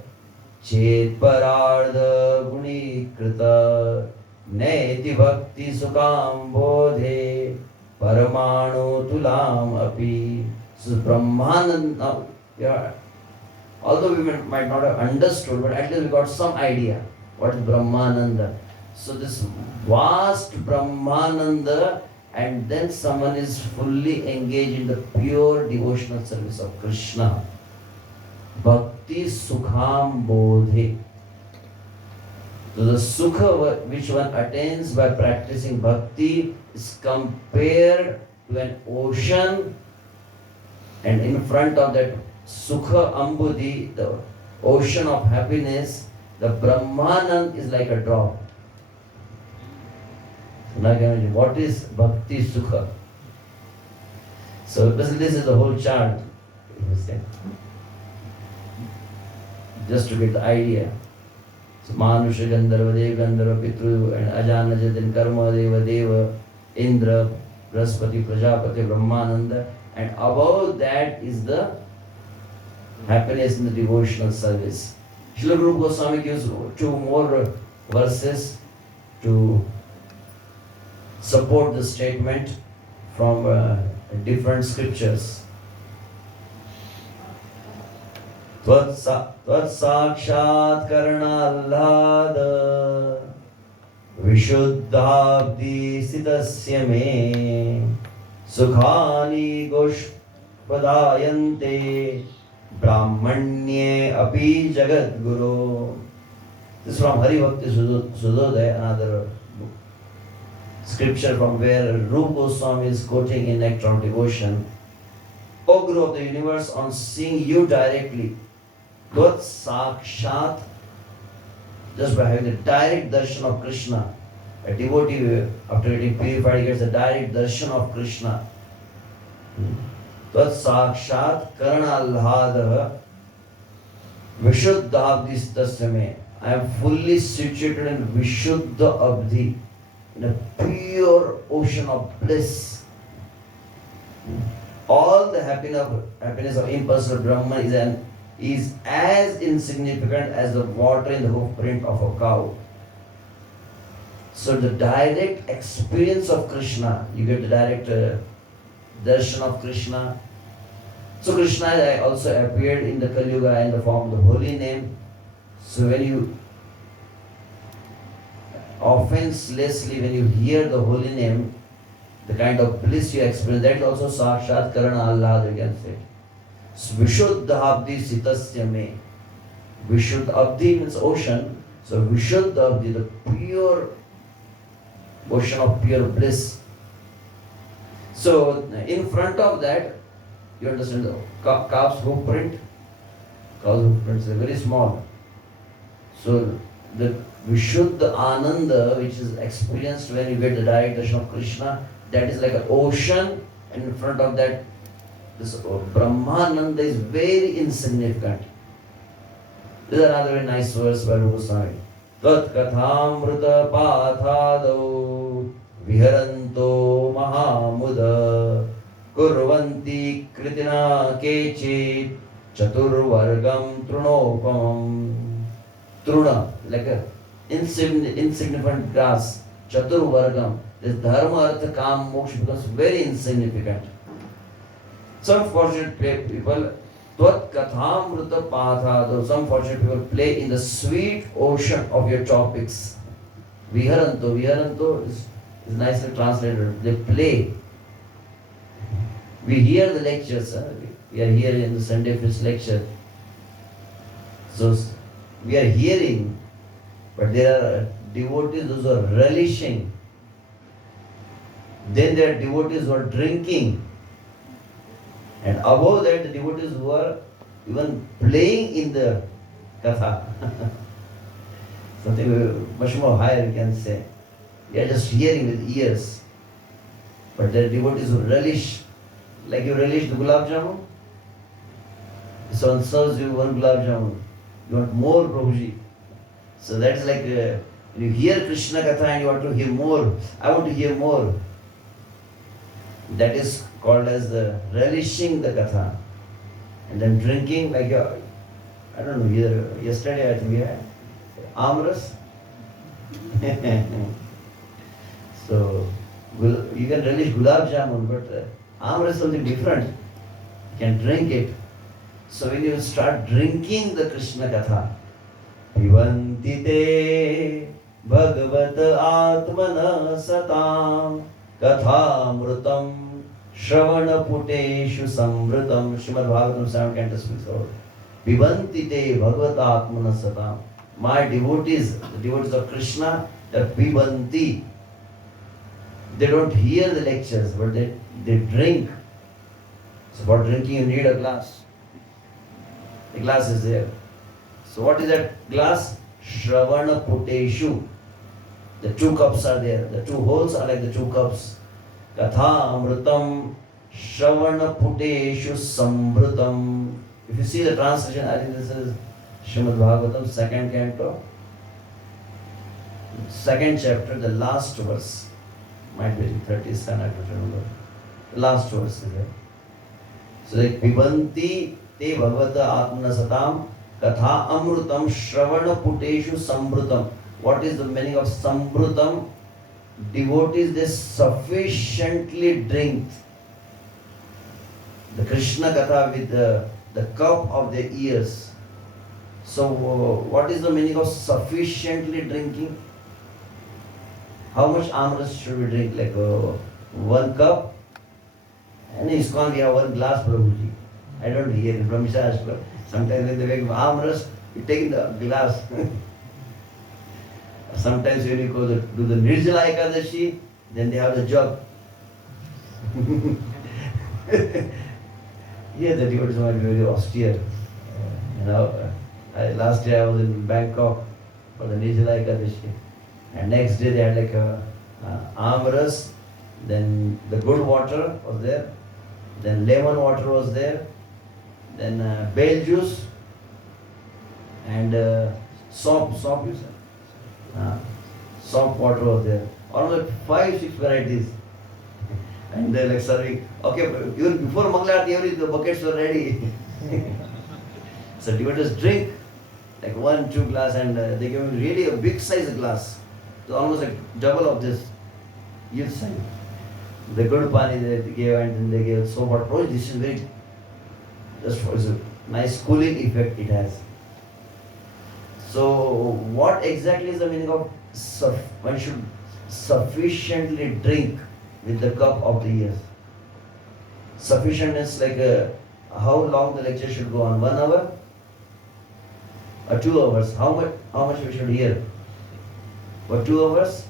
chet parardha gunikrita neti bhakti sukam bodhe paramanu tulam api. So Brahmananda, yeah, although we might not have understood, but at least we got some idea what is Brahmananda. So this vast Brahmananda, and then someone is fully engaged in the pure devotional service of Krishna. Bhakti Sukham Bodhe. So the Sukha which one attains by practicing Bhakti is compared to an ocean, and in front of that Sukha Ambudhi, the ocean of happiness, the Brahmanand is like a drop. So now you can imagine what is Bhakti Sukha. So basically this is the whole chart. Just to get the idea. So Manusha Gandharva, Deva Gandharva, Pitru, and Ajana Jatin, Karma Deva Deva, Indra, Brahaspati, Prajapati, Brahmananda, and above that is the happiness in the devotional service. Srila Rupa Goswami gives 2 more verses to support the statement from different scriptures. Tvat sakshat karna allada vishuddhabdi sitasya me sukhani goshpadayante brahmanye api jagat guru. This is from Hari Bhakti Sudodaya, another scripture from where Rupa Goswami is quoting in Nectar of Devotion. O Guru of the universe, on seeing you directly, Tvat Sakshat, just by having the direct darshan of Krishna, a devotee after getting purified, he gets the direct darshan of Krishna. Tvat Sakshat Karana Allhadaha Vishuddha Abdi Tasya. I am fully situated in Vishuddha Abdi, in a pure ocean of bliss. All the happiness of impersonal Brahman is as insignificant as the water in the hoofprint of a cow. So the direct experience of Krishna, you get the direct darshan of Krishna. So Krishna also appeared in the Kali Yuga in the form of the holy name. So when you offenselessly, when you hear the holy name, the kind of bliss you experience, that is also Sakshat Karana Allah, you can say. So Vishuddha Abdi Sitasya Me. Vishuddha Abdi means ocean. So Vishuddha Abdi, the pure ocean of pure bliss. So in front of that, you understand the calf's hoofprint. Cow's hoofprint is very small. So the Vishuddha Ananda, which is experienced when you get the direct darshan of Krishna, that is like an ocean, and in front of that, this Brahmananda is very insignificant. This is another very nice verse by Rupa Goswami. Tat kathamrita pathado viharanto mahamuda kurvanti kritina kechit chaturvargam trunopamam. Truna, like a insignificant grass. Chaturvargam. This dharma, artha, kam, moksha becomes very insignificant. Some fortunate people, Tvat kathamrita pathado, some fortunate people play in the sweet ocean of your topics. Viharanto is nicely translated. They play. We hear the lectures. We are here in the Sunday Feast lecture. So we are hearing, but there are devotees those who are relishing. Then there are devotees who are drinking. And above that, the devotees who are even playing in the katha. Something much more higher, you can say. We are just hearing with ears. But there are devotees who relish, like you relish the gulab jamun. Someone serves you one gulab jamun. You want more, Prabhuji. So that's like when you hear Krishna Katha and you want to hear more. I want to hear more. That is called as the relishing the Katha. And then drinking, like I don't know, yesterday I think we had Amras. So you can relish gulab jamun, but Amras is something different. You can drink it. So when you start drinking the Krishna Katha, Pivanti te bhagavat atmana satam kathamrutam shravana puteshu samvritam. Srimad Bhagavatam 7th canto speaks about Pivanti te bhagavat atmana satam. My devotees, the devotees of Krishna, they are Pivanti. They don't hear the lectures, but they drink. So for drinking you need a glass. The glass is there. So what is that glass? Shravana Puteshu. The two cups are there. The two holes are like the two cups. Katha Amrutam Shravana Puteshu Samvrutam. If you see the translation, I think this is Srimad Bhagavatam, 2nd canto, 2nd chapter, the last verse. Might be 37, I don't remember. The last verse is there. So like Pibanti te bhagavata atmana satam katha amrutam shravana puteshu samvrutam. What is the meaning of samvrutam? Devotees, they sufficiently drink the Krishna Katha with the cup of their ears. So what is the meaning of sufficiently drinking? How much amras should we drink? Like 1 cup? And ISKCON we have 1 glass, Prabhuji. I don't hear it. Brahmacharya, sometimes when they make amras, you take the glass. Sometimes when you go to do the Nirjala Ekadashi, then they have the jug. Here the devotees might be very austere. Last year I was in Bangkok for the Nirjala Ekadashi, and next day they had like a amras, then the good water was there, then lemon water was there, then bale juice, and soap you said? Soap water was there. Almost 5-6 varieties. And they're like serving. Okay, even before Mangalarti, the buckets were ready. So devotees drink like 1-2 glass, and they gave me really a big size glass. So almost like double of this youth size. The good pani they gave, and then they gave soap water. Oh, this is very, just for a nice cooling effect it has. So what exactly is the meaning of one should sufficiently drink with the cup of the ears? Sufficient is like how long the lecture should go on? 1 hour or 2 hours? How much we should hear? For 2 hours?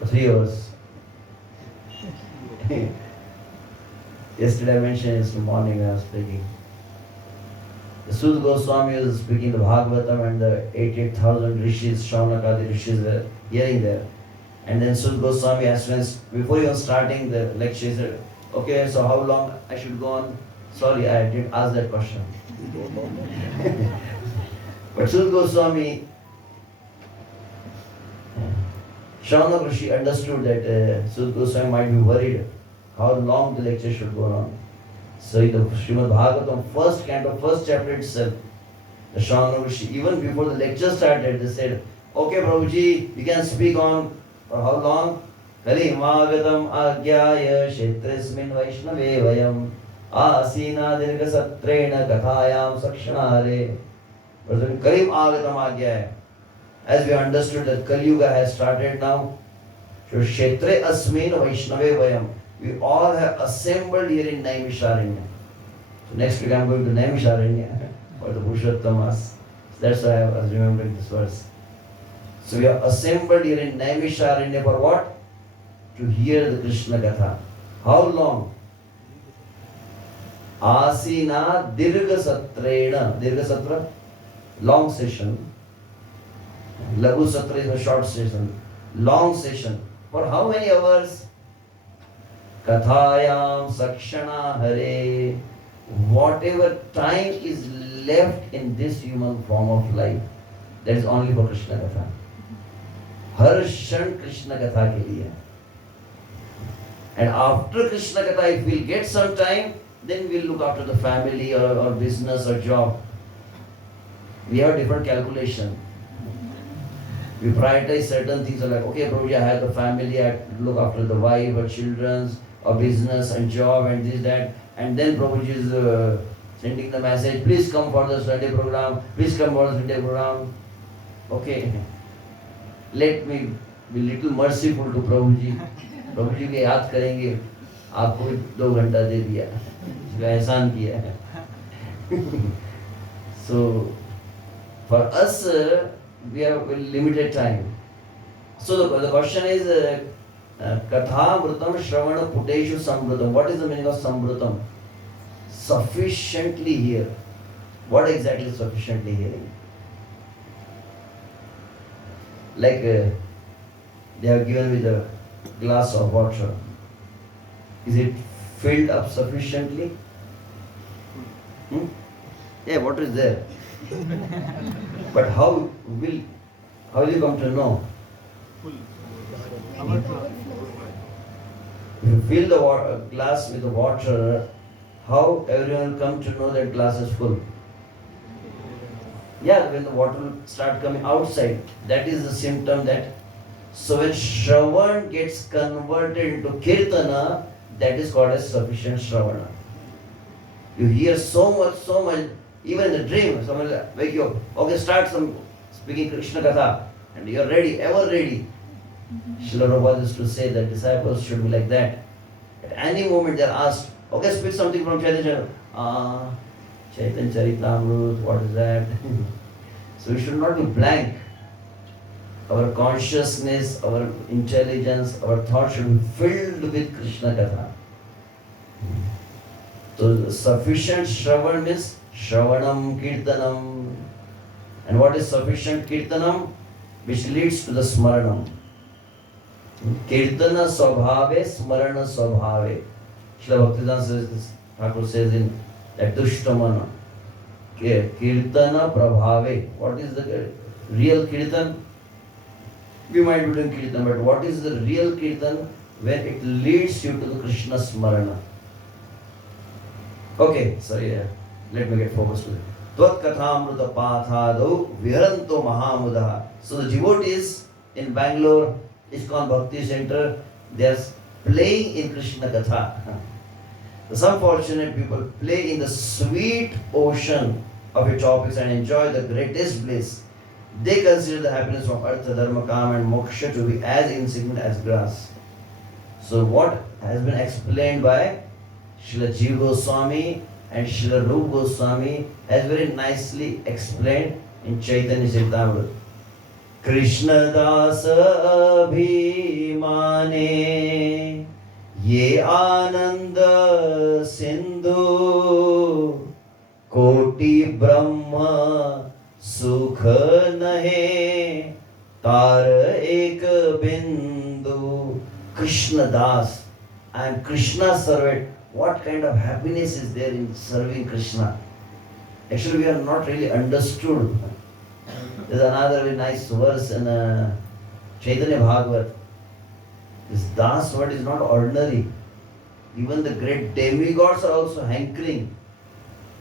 For 3 hours? Yesterday I mentioned this morning when I was speaking. The Sud Goswami was speaking the Bhagavatam, and the 88,000 rishis, Shaunakadi rishis were hearing there. And then Sud Goswami asked once, before even starting the lecture, he said, okay, so how long I should go on? Sorry, I didn't ask that question. But Sud Goswami, Shaunak Rishi understood that Sud Goswami might be worried how long the lecture should go on. So in the Srimad Bhagavatam, first canto, first chapter itself, the Shaunak Rishi, even before the lecture started, they said, okay Prabhuji, you can speak on for how long? Kalimagatam agyaya kshetresmin vaishnave vayam asina dirgha satrena kathayam sakshanare. Kalim agatam agyaya. As we understood that Kali Yuga has started now, so kshetre asmin vaishnave vayam. We all have assembled here in Naimisharanya. So next week I am going to Naimisharanya for the Purushottam. So that's why I was remembering this verse. So we are assembled here in Naimisharanya for what? To hear the Krishna Katha. How long? Asina Dirgha Satrena. Dirgha Satra? Long session. Laghu Satra is a short session. Long session. For how many hours? Kathayam Sakshana Hare. Whatever time is left in this human form of life, that is only for Krishna Katha. Har Shan Krishna Katha ke liye. And after Krishna Katha, if we'll get some time, then we'll look after the family or business or job. We have different calculation. We prioritize certain things like, okay, Prabhuji, I have the family, I look after the wife or children or business and job and this, that. And then Prabhuji is sending the message, please come for the Sunday program, please come for the Sunday program. Okay, let me be little merciful to Prabhuji. Prabhuji के याद करेंगे, आपको 2 घंटा दे दिया, इसका एहसान किया है. So, for us, we have a limited time. So the question is, Katha Mrutam Shravana Puteshu Samrutam. What is the meaning of Samrutam? Sufficiently hear. What exactly is sufficiently hearing? Like they have given with a glass of water. Is it filled up sufficiently? Yeah, water is there. But how will you come to know? If you fill the glass with the water, how everyone will come to know that glass is full? Yeah, when the water will start coming outside, that is the symptom that. So when Shravan gets converted into Kirtana, that is called as sufficient Shravana. You hear so much, even in the dream, someone will wake you up. Okay, start speaking Krishna Katha, and you are ready, ever ready. Srila Prabhupada used to say that disciples should be like that. At any moment they are asked, okay, speak something from Chaitanya. Chaitanya Charitamrut, what is that? So we should not be blank. our consciousness, our intelligence, our thoughts should be filled with Krishna Katha. So sufficient Shravan means Shravanam Kirtanam. And what is sufficient Kirtanam? Which leads to the Smaranam. Kirtana Swabhave, Smarana Swabhave. Srila Bhaktivedanta Thakur says in that Dushtamana. Kirtana Prabhave. What is the real Kirtan? We might be doing Kirtan, but what is the real Kirtan? When it leads you to the Krishna Smarana. Okay, sorry, let me get focused with it. Tvat Kathamruta Pathado Viharanto Mahamudaha. So the devotees in Bangalore, ISKCON Bhakti Center, they are playing in Krishna Katha. Some fortunate people play in the sweet ocean of your topics and enjoy the greatest bliss. They consider the happiness of Artha, Dharma, Kama and Moksha to be as insignificant as grass. So what has been explained by Srila Jiva Goswami and Srila Rupa Goswami has very nicely explained in Chaitanya Charitamrita. Krishna Dasa Abhimane Ye Ananda Sindhu Koti Brahma Sukha Nahe Tar Ek Bindu. Krishna Das, I am Krishna's servant. What kind of happiness is there in serving Krishna? Actually, we have not really understood. There's another very nice verse in Chaitanya Bhagavat. This Das word is not ordinary. Even the great demigods are also hankering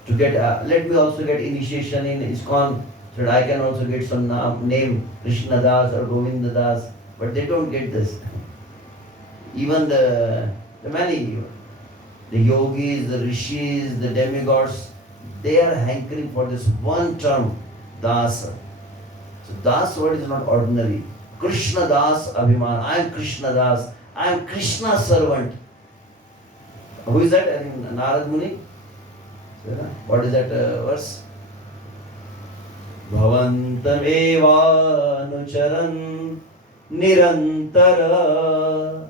to get, let me also get initiation in ISKCON so that I can also get some name, Krishna Das or Govinda Das. But they don't get this. Even the yogis, the rishis, the demigods, they are hankering for this one term, Dasa. So Das word is not ordinary. Krishna Das Abhiman. I am Krishna Das. I am Krishna's servant. Who is that? I think Narad Muni. What is that verse? Bhavantam Evanucharan Nirantara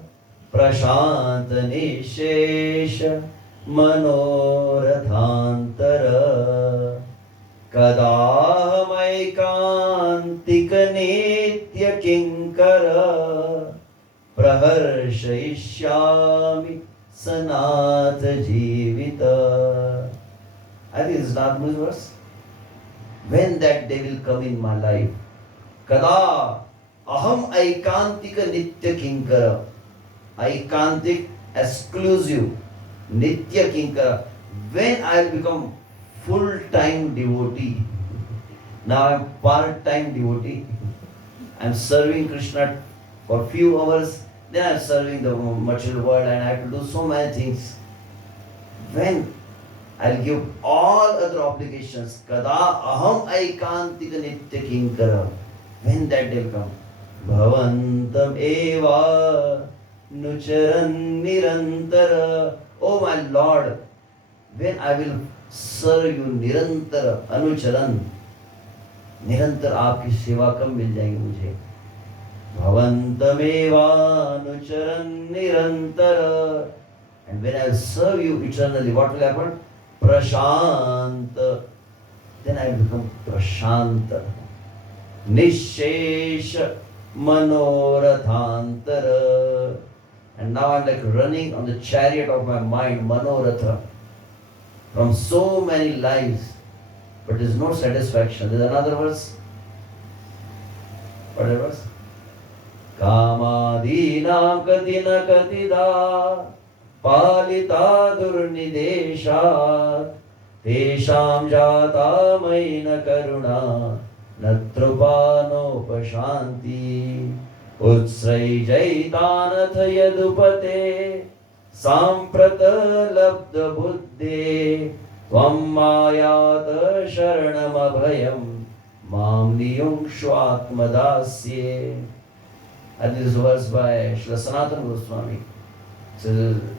Prashant Nishesha Manorathantara Kadamaikantika Nitya Kinkara Praharshayishyami Sanatha Jivita. I think it's not Muni's verse. When that day will come in my life, Kada Aham Aikantika Nitya Kinkara. Aikantik, exclusive, Nitya Kinkara. When I become full-time devotee, now I am part-time devotee, I am serving Krishna for few hours, then I am serving the material world and I have to do so many things. When I will give all other obligations, Kada Aham Aikantika Nitya Kinkara. When that day will come, Bhavantam Eva Nucharan Nirantara. Oh my Lord, when I will serve you Nirantara, Anucharan, निरंतर आपकी सेवा कब मिल जाएगी मुझे? Bhavantameva Anucharan Nirantara. And when I will serve you eternally, what will happen? Prashanta. Then I will become Prashanta. Nishesha Manorathantara. And now I am like running on the chariot of my mind, Manoratha, from so many lives, but there is no satisfaction. There is another verse. What is the verse? Kamadinam katina katida palita durnideshat tesham jata maina karuna natrupano pashanti utsrai jaitanath yadupate samprata labda buddhe tvam mayata sharanam abhayam mam niyungshvatmadasye. And this is verse by Srila Sanatana Goswami. So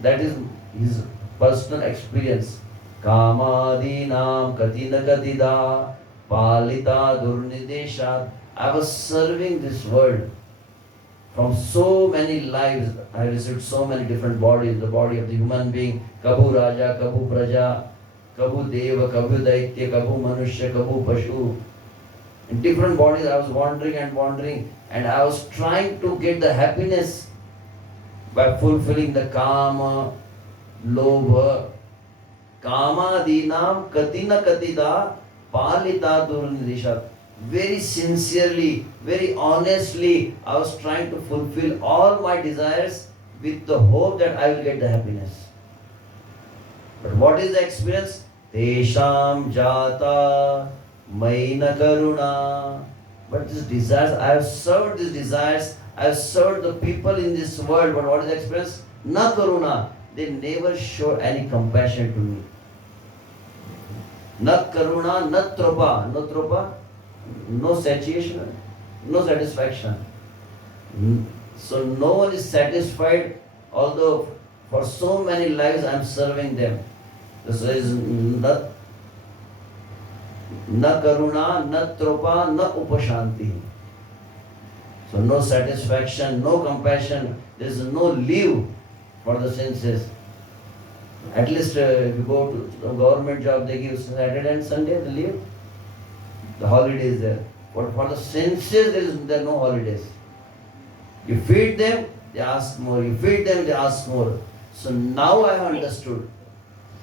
that is his personal experience. Kamadinam katina katida palita durnideshat I was serving this world from so many lives. I received so many different bodies. The body of the human being, Kabhu Raja, Kabhu Praja, Kabhu Deva, Kabhu Daitya, Kabhu Manushya, Kabhu Pashu. In different bodies I was wandering, and I was trying to get the happiness by fulfilling the Kama, Lobha, Kama Dinam Katina Katida Palita Durnidisha. Very sincerely, very honestly, I was trying to fulfill all my desires with the hope that I will get the happiness. But what is the experience? Tesham Jata Maina Karuna. But these desires, I have served these desires, I have served the people in this world, but what is the experience? Na Karuna. They never show any compassion to me. Na Karuna, na Tropa. No Tropa, no satiation, no satisfaction. So no one is satisfied, although for so many lives I am serving them. This is na karuna, na tropa, na upashanti. So no satisfaction, no compassion, there is no leave for the senses. At least if you go to a government job, they give Saturday and Sunday the leave. The holiday is there. But for the senses, there are no holidays. You feed them, they ask more. You feed them, they ask more. So now I have understood.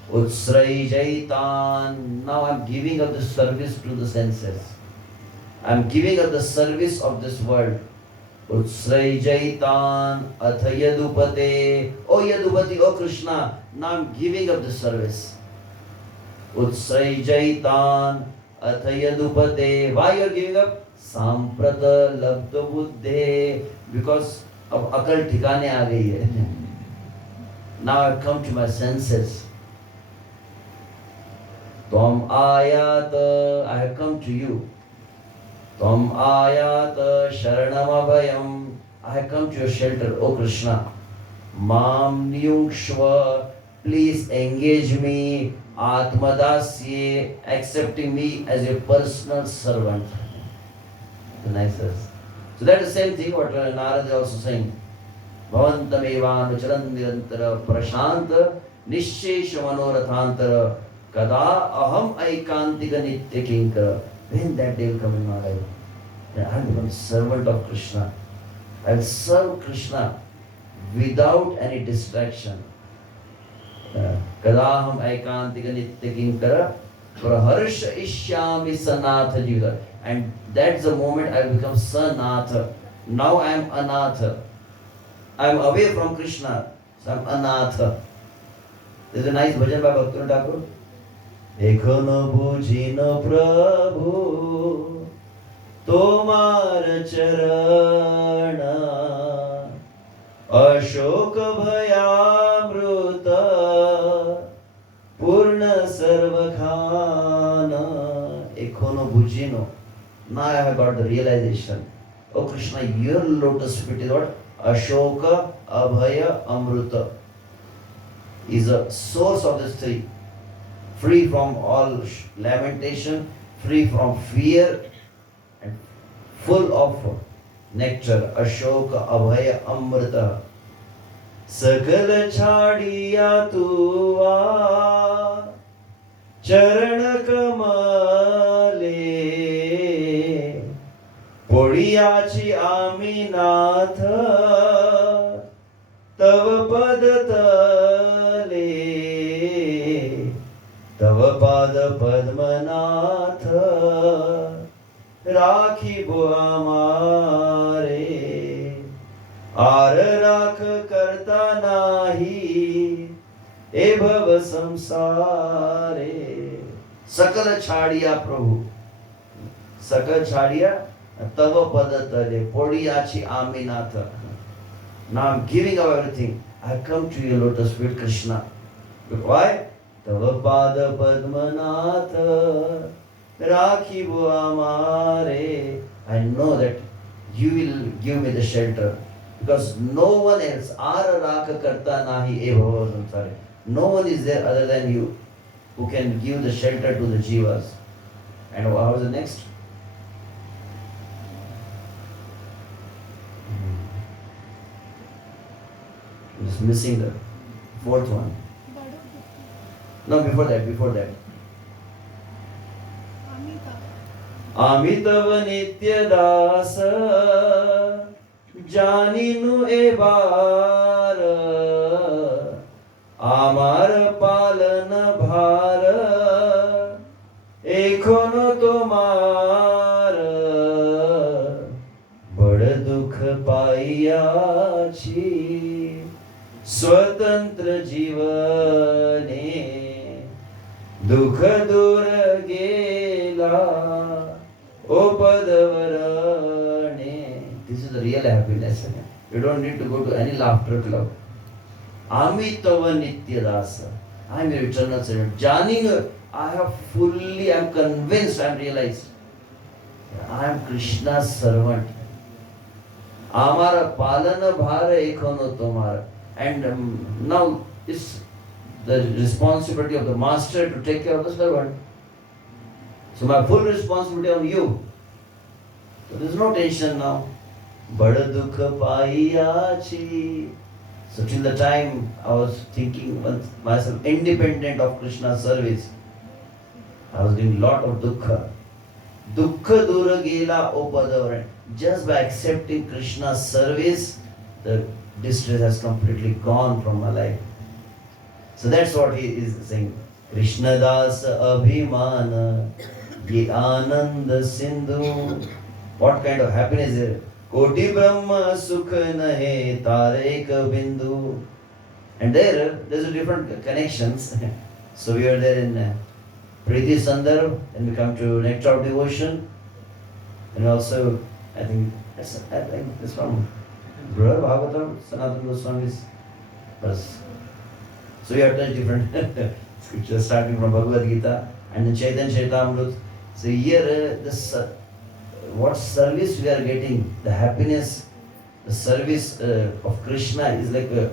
Utsrai Jaitan. Now I am giving up the service to the senses. I am giving up the service of this world. Utsrai Jaitan Atha Yadupate. Oh Yadupati, oh Krishna. Now I am giving up the service. Utsrai Jaitan Atha Yadupate. Why you are giving up? Samprata Labdha Buddhe. Because of akal ठिकाने आ गई है. Now I have come to my senses. Tvam ayata, I have come to you. Tvam ayata sharanam abhayam, I have come to your shelter, O Krishna. Mam niyungshva, please engage me. Atmadasye, accepting me as your personal servant. The nicest. So that is the same thing what Narada is also saying. Bhavantamevan vicharan prashant nishesha manorathantara kada aham aikantika nitya kinkara. When that day will come in my life, then I will become servant of Krishna. I will serve Krishna without any distraction. Kada aham aikantika nitya kinkara praharsha ishyami sanatha jiva. And that's the moment I become sanatha. Now I am anatha. I am away from Krishna, so I am anatha. There is a nice bhajan by Bhaktivinoda Thakur. Ekhono bujhino Prabhu tomar charana ashok bhayamruta purna sarvakhana. Ekhono bujhino. Now I have got the realization. Oh Krishna, your lotus feet is what? Ashoka, Abhaya, Amruta is a source of this three. Free from all lamentation, free from fear, and full of nectar. Ashoka, Abhaya, Amruta. Sakala chadiya tuva charana kamale Podiyachi Aminath Tava Padatale Tava Pada Padmanath Rakhi Buamare Ar Rakh Karta Nahi E Bhava Samsare Sakala Chadiya Prabhu Sakala Chadiya Tava Padatale, Podiyachi Aminatha. Now I'm giving up everything. I have come to your lotus feet, Krishna. Why? Tava Pada Padmanatha Rakhi Amare. I know that you will give me the shelter. Because no one else, Ara Raka Karta Nahi Eva Samsare. No one is there other than you who can give the shelter to the jivas. And how is the next? Just missing the fourth one. No, before that. अमितव नित्य दास जानिनु एबार आमार पालन भार एखोनो तोमार बड़ दुख पाइयाछि स्वतंत्र जीवने दुख दूर गेला Opadvarane. This is the real happiness. You don't need to go to any laughter club. Amitava Nityadasa. I am your eternal servant. Janing, I am convinced, I am realized. I am Krishna's servant. Amara Palana Bhara Ekono Tomara. And now it's the responsibility of the master to take care of the servant. So my full responsibility on you. So there is no tension now. Bada dukha paiyachi. So till the time I was thinking myself independent of Krishna's service, I was doing lot of dukkha. Dukkha dura gela opadavaran. Just by accepting Krishna's service, the distress has completely gone from my life. So that's what he is saying. Krishna das abhimana. Ye Ananda Sindhu. What kind of happiness is it? Koti Brahma Sukha Nahe Tarek Bindu. And there's a different connections. So we are there in Priti Sandarbh, and we come to Nectar of Devotion. And also, I think it's from Brother Bhagavatam, Sanatana Goswami's verse. So we have touched different scriptures starting from Bhagavad Gita and then Chaitanya Charitamrita. So here, what service we are getting, the happiness, the service of Krishna is like a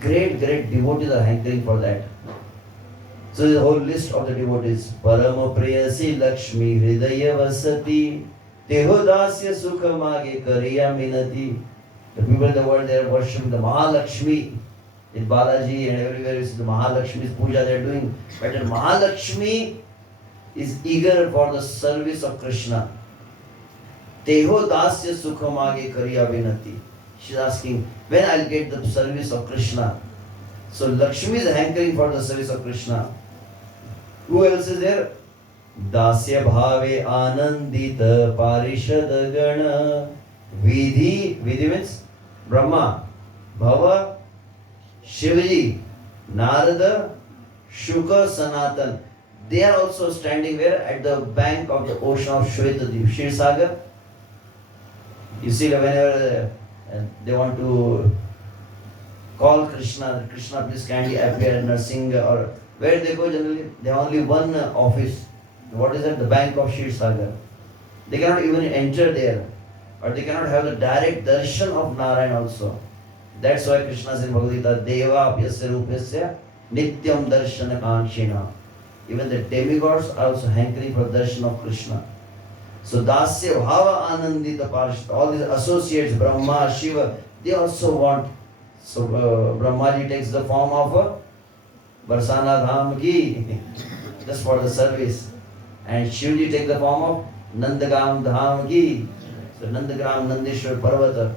great devotees are hankering for that. So the whole list of the devotees, Parama Priyasi Lakshmi Hridaya Vasati Teho Dasya Sukha Mage Kariya Minati. The people in the world, they are worshipping the Mahalakshmi. In Balaji and everywhere, the Mahalakshmi's puja they are doing. But the Mahalakshmi is eager for the service of Krishna. Teho dasya sukhamage kariya vinati. She's asking, when I'll get the service of Krishna? So Lakshmi is hankering for the service of Krishna. Who else is there? Dasya bhave anandita parishad gana. Vidhi means Brahma, Bhava, Shivaji, Narada, Shuka, Sanatan. They are also standing there at the bank of the ocean of Shvetadip, Kshisagar. You see, whenever they want to call Krishna, Krishna please kindly appear in Narsinga, or where they go generally, they have only one office. What is it? The bank of Kshisagar. They cannot even enter there, or they cannot have the direct darshan of Narayan also. That's why Krishna says in Bhagavad Gita, Deva apyasya rupasya nityam darshana kanshina. Even the demigods are also hankering for darshan of Krishna. So Dasya Bhava Anandita Parishad, all these associates, Brahma, Shiva, they also want. So Brahmaji takes the form of Barsana Dham Ki, just for the service. And Shivji takes the form of Nandagam Dham Ki. So Nandagram Nandeshwar Parvata.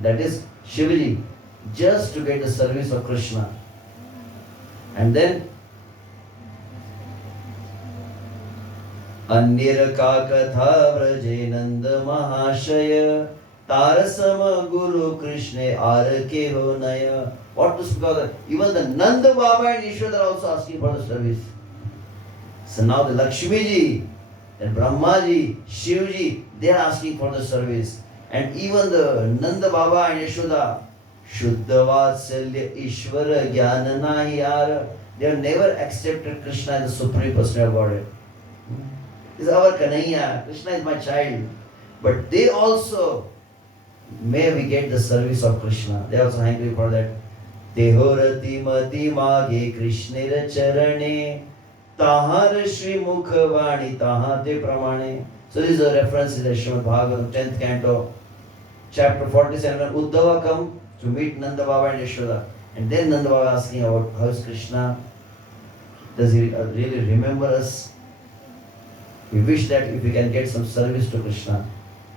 That is Shivji, just to get the service of Krishna. And then Anir ka katha vraje Nanda Mahashaya Tarasama Guru Krishna Arake ho naya. What to speak of that? Even the Nanda Baba and Ishwar are also asking for the service. So now the Lakshmi ji, and Brahma ji, Shiv ji, they are asking for the service. And even the Nanda Baba and Yashoda, Shuddha Vatsalya Ishvara Jnana Nahi Yara, they have never accepted Krishna as the Supreme Personality of Godhead. This is our Kanhaiya, Krishna is my child. But they also, may we get the service of Krishna. They are also hungry for that. Tehorati mati mage Krishnera charane tahar Shri Mukhavani tahate pramane. So this is a reference in the Srimad Bhagavatam 10th canto, chapter 47. Uddhava come to meet Nanda Baba and Yashoda. And then Nanda Baba asking about how is Krishna? Does he really remember us? We wish that if we can get some service to Krishna.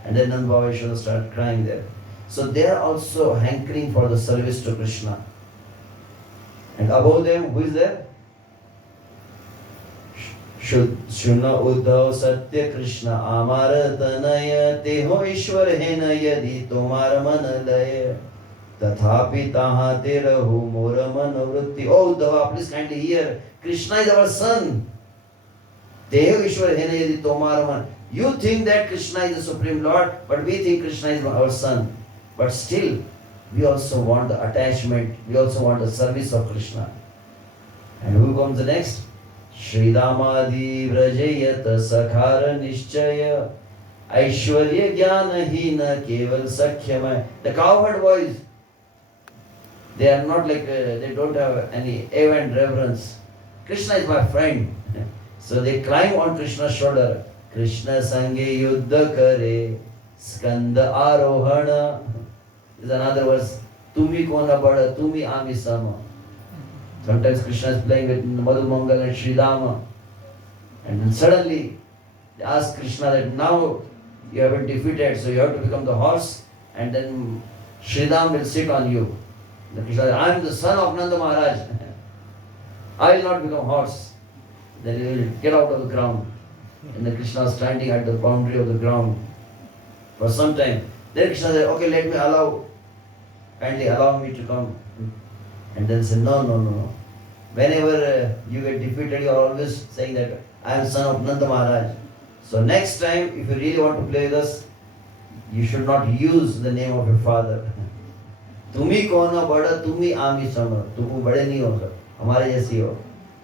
And then Nanda Baba and Yashoda start crying there. So they are also hankering for the service to Krishna. And above them, who is there? Shuna Uddhav Satya Krishna Amar Tanaya Teho Ishwar Hena Yadi Tomar Manalaya Tathapi Taha Terahu Mora Manavrutti. Oh Uddhava, please kindly hear. Krishna is our son. Teho Ishwar Hena Yadi Tomar Man. You think that Krishna is the Supreme Lord, but we think Krishna is our son. But still, we also want the attachment, we also want the service of Krishna. And who comes the next? Shri Damadi Vrajayat Sakhara Nishchaya Aishwarya Jnana Hina Keval Sakhyamay. The cowherd boys, they are not like, they don't have any awe and reverence. Krishna is my friend. So they climb on Krishna's shoulder. Krishna Sange Yuddha Kare Skanda Arohana. Is another verse. Tumi Kona Bada, Tumi Ami Sama. Sometimes Krishna is playing with Madhu Mangal and Sri Dama. And then suddenly they ask Krishna that now you have been defeated, so you have to become the horse, and then Sri Dam will sit on you. Then Krishna says, I am the son of Nanda Maharaj. I will not become horse. Then he will get out of the ground. And then Krishna is standing at the boundary of the ground for some time. Then Krishna said, okay, let me kindly allow me to come. And then say, no. Whenever you get defeated, you are always saying that I am son of Nanda Maharaj. So next time, if you really want to play with us, you should not use the name of your father. Tumi kona bada, tumi ami sama. तुम बड़े नहीं हो sir, हमारे जैसी हो.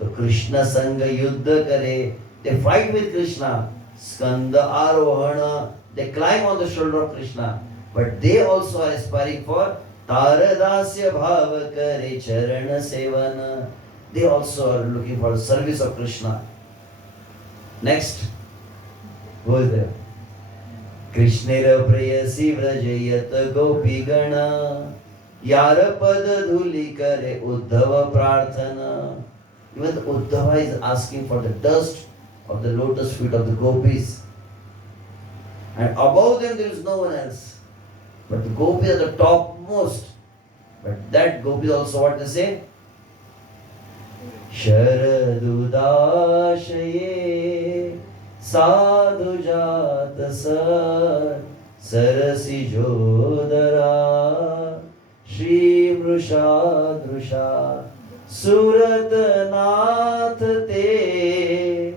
तो कृष्ण संग युद्ध करे. They fight with Krishna. Skanda arohana. They climb on the shoulder of Krishna. But they also are aspiring for Taradasya bhava kare charana sevana. They also are looking for the service of Krishna. Next. Who is there? Krishnera prayasi vrajayat gopi gana. Yara pada dhuli kare uddhava prarthana. Even the Uddhava is asking for the dust of the lotus feet of the gopis. And above them there is no one else. But the gopis are the topmost. But that gopis also what they say? Sharadudashaye sadhujata sar sarasi jodara Shri Vrushadrusha Surat Nath Te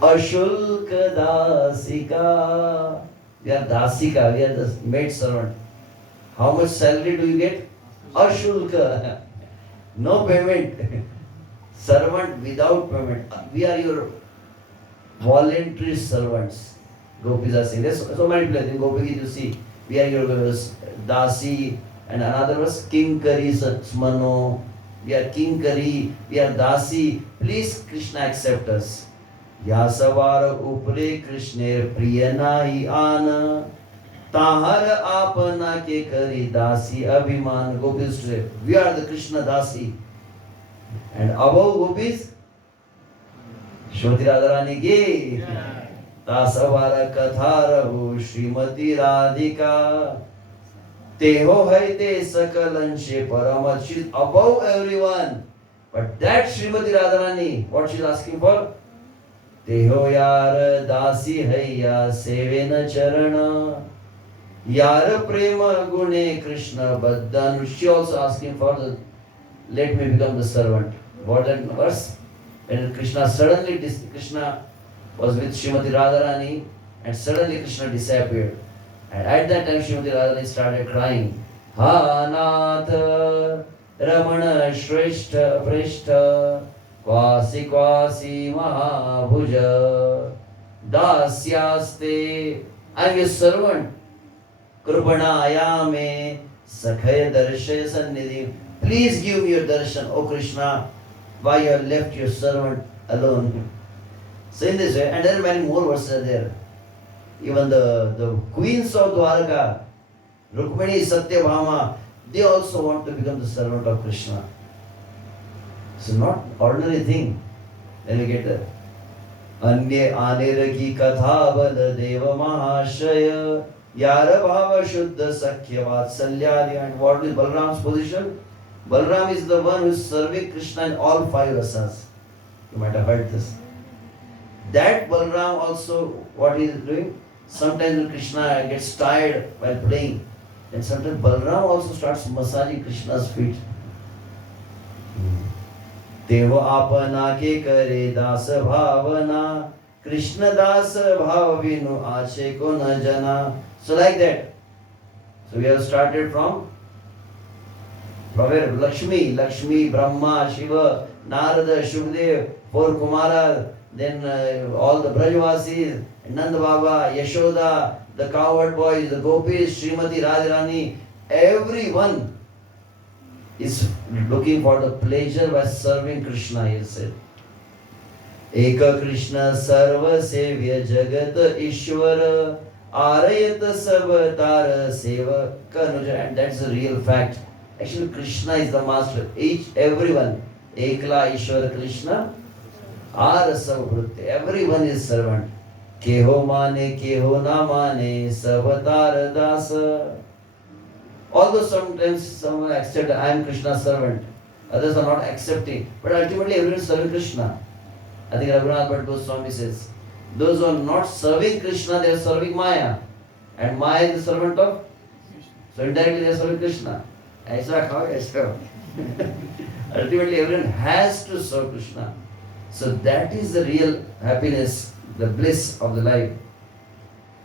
Ashulk Dasika. We are Dasika, we are the maid servant. How much salary do you get? Ashulka. No payment. Servant without payment. We are your voluntary servants. Gopis are saying. There's so many places in Gopi you see. We are your Dasi. And another was Kinkari Satsmano. We are Kinkari. We are Dasi. Please Krishna accept us. Yasavara upre Krishner priyanahi ana tahar apana ke kari dasi abhiman. Gopis say, we are the Krishna Dasi. And above Gopis, Shrimati Radharani ki Tasavara katharahu Shrimati Radhika Teho haite sakalanshe paramat. She is above everyone. But that Shrimati Radharani, what she is asking for? Teho yar dasi hayya sevena charana yar prema gune Krishna baddhan. She also asking for the let me become the servant. What that verse? When Krishna was with Shrimati Radharani and suddenly Krishna disappeared. And at that time Shrimati Radharani started crying. Ha nath ramana shrestha prestha Kwasi kwasi mahabhuja dasyaste. I am your servant. Krupanayame sakhaya darshay sannidhi. Please give me your darshan, O Krishna. Why you have left your servant alone? So in this way, and there are many more verses there. Even the queens of Dwarka, Rukmini, Satyabhama, they also want to become the servant of Krishna. It's not ordinary thing. Then we get the Anye Aner ki katha bal deva mahashaya yara bhava shuddha sakhya vatsalyadi. And what is Balram's position? Balram is the one who is serving Krishna in all five rasas. You might have heard this. That Balram also, what he is doing? Sometimes when Krishna gets tired while playing, and sometimes Balram also starts massaging Krishna's feet. Devo apana ke kare dasa bhavana Krishna dasa bhavinu ache ko na jana. So like that. So we have started from where? Lakshmi, Brahma, Shiva, Narada, Shukdev, four Kumara, then all the Brajvasis, Nanda Baba, Yashoda, the cowherd boys, the gopis, Srimati Radharani, everyone is looking for the pleasure by serving Krishna, he said. Eka Krishna Sarva Sevya Jagat Ishwara Arayata Savatara Seva Kanuja. And that's the real fact. Actually, Krishna is the master. Everyone, Ekla Ishwara Krishna, Arasa Bhruti. Everyone is servant. Keho mane, keho na mane, Savatara Dasa. Although sometimes someone accepts, I am Krishna's servant. Others are not accepting. But ultimately, everyone is serving Krishna. I think Raghunath Bhatt Goswami says, those who are not serving Krishna, they are serving Maya. And Maya is the servant of? So indirectly they are serving Krishna. Aisa khao, aisa. Ultimately, everyone has to serve Krishna. So that is the real happiness, the bliss of the life.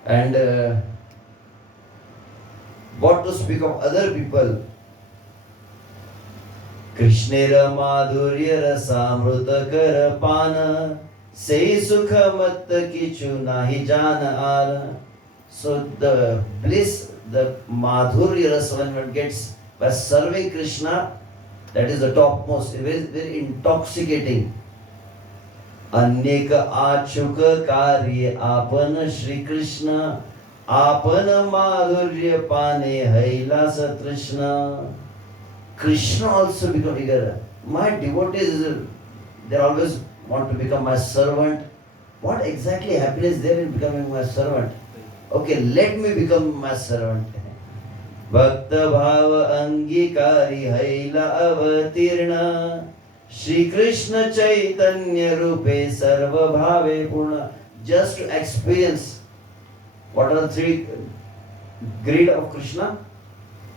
And what to speak of other people? Krishnera madhurya rasamruta karapana sei sukha matta kichu nahi jana ara. So the bliss, the madhurya rasa when one gets by serving Krishna, that is the topmost, very, very intoxicating. Anyeka achuka karye apana Shri Krishna apana madhurya pane haila satrishna. Krishna also become eager. My devotees, they always want to become my servant. What exactly happiness there in becoming my servant? Okay, let me become my servant. Bhakta bhava angikari haila avatirna Shri Krishna Chaitanya Rupe Sarva Bhave Purna. Just to experience what are the three greed of Krishna?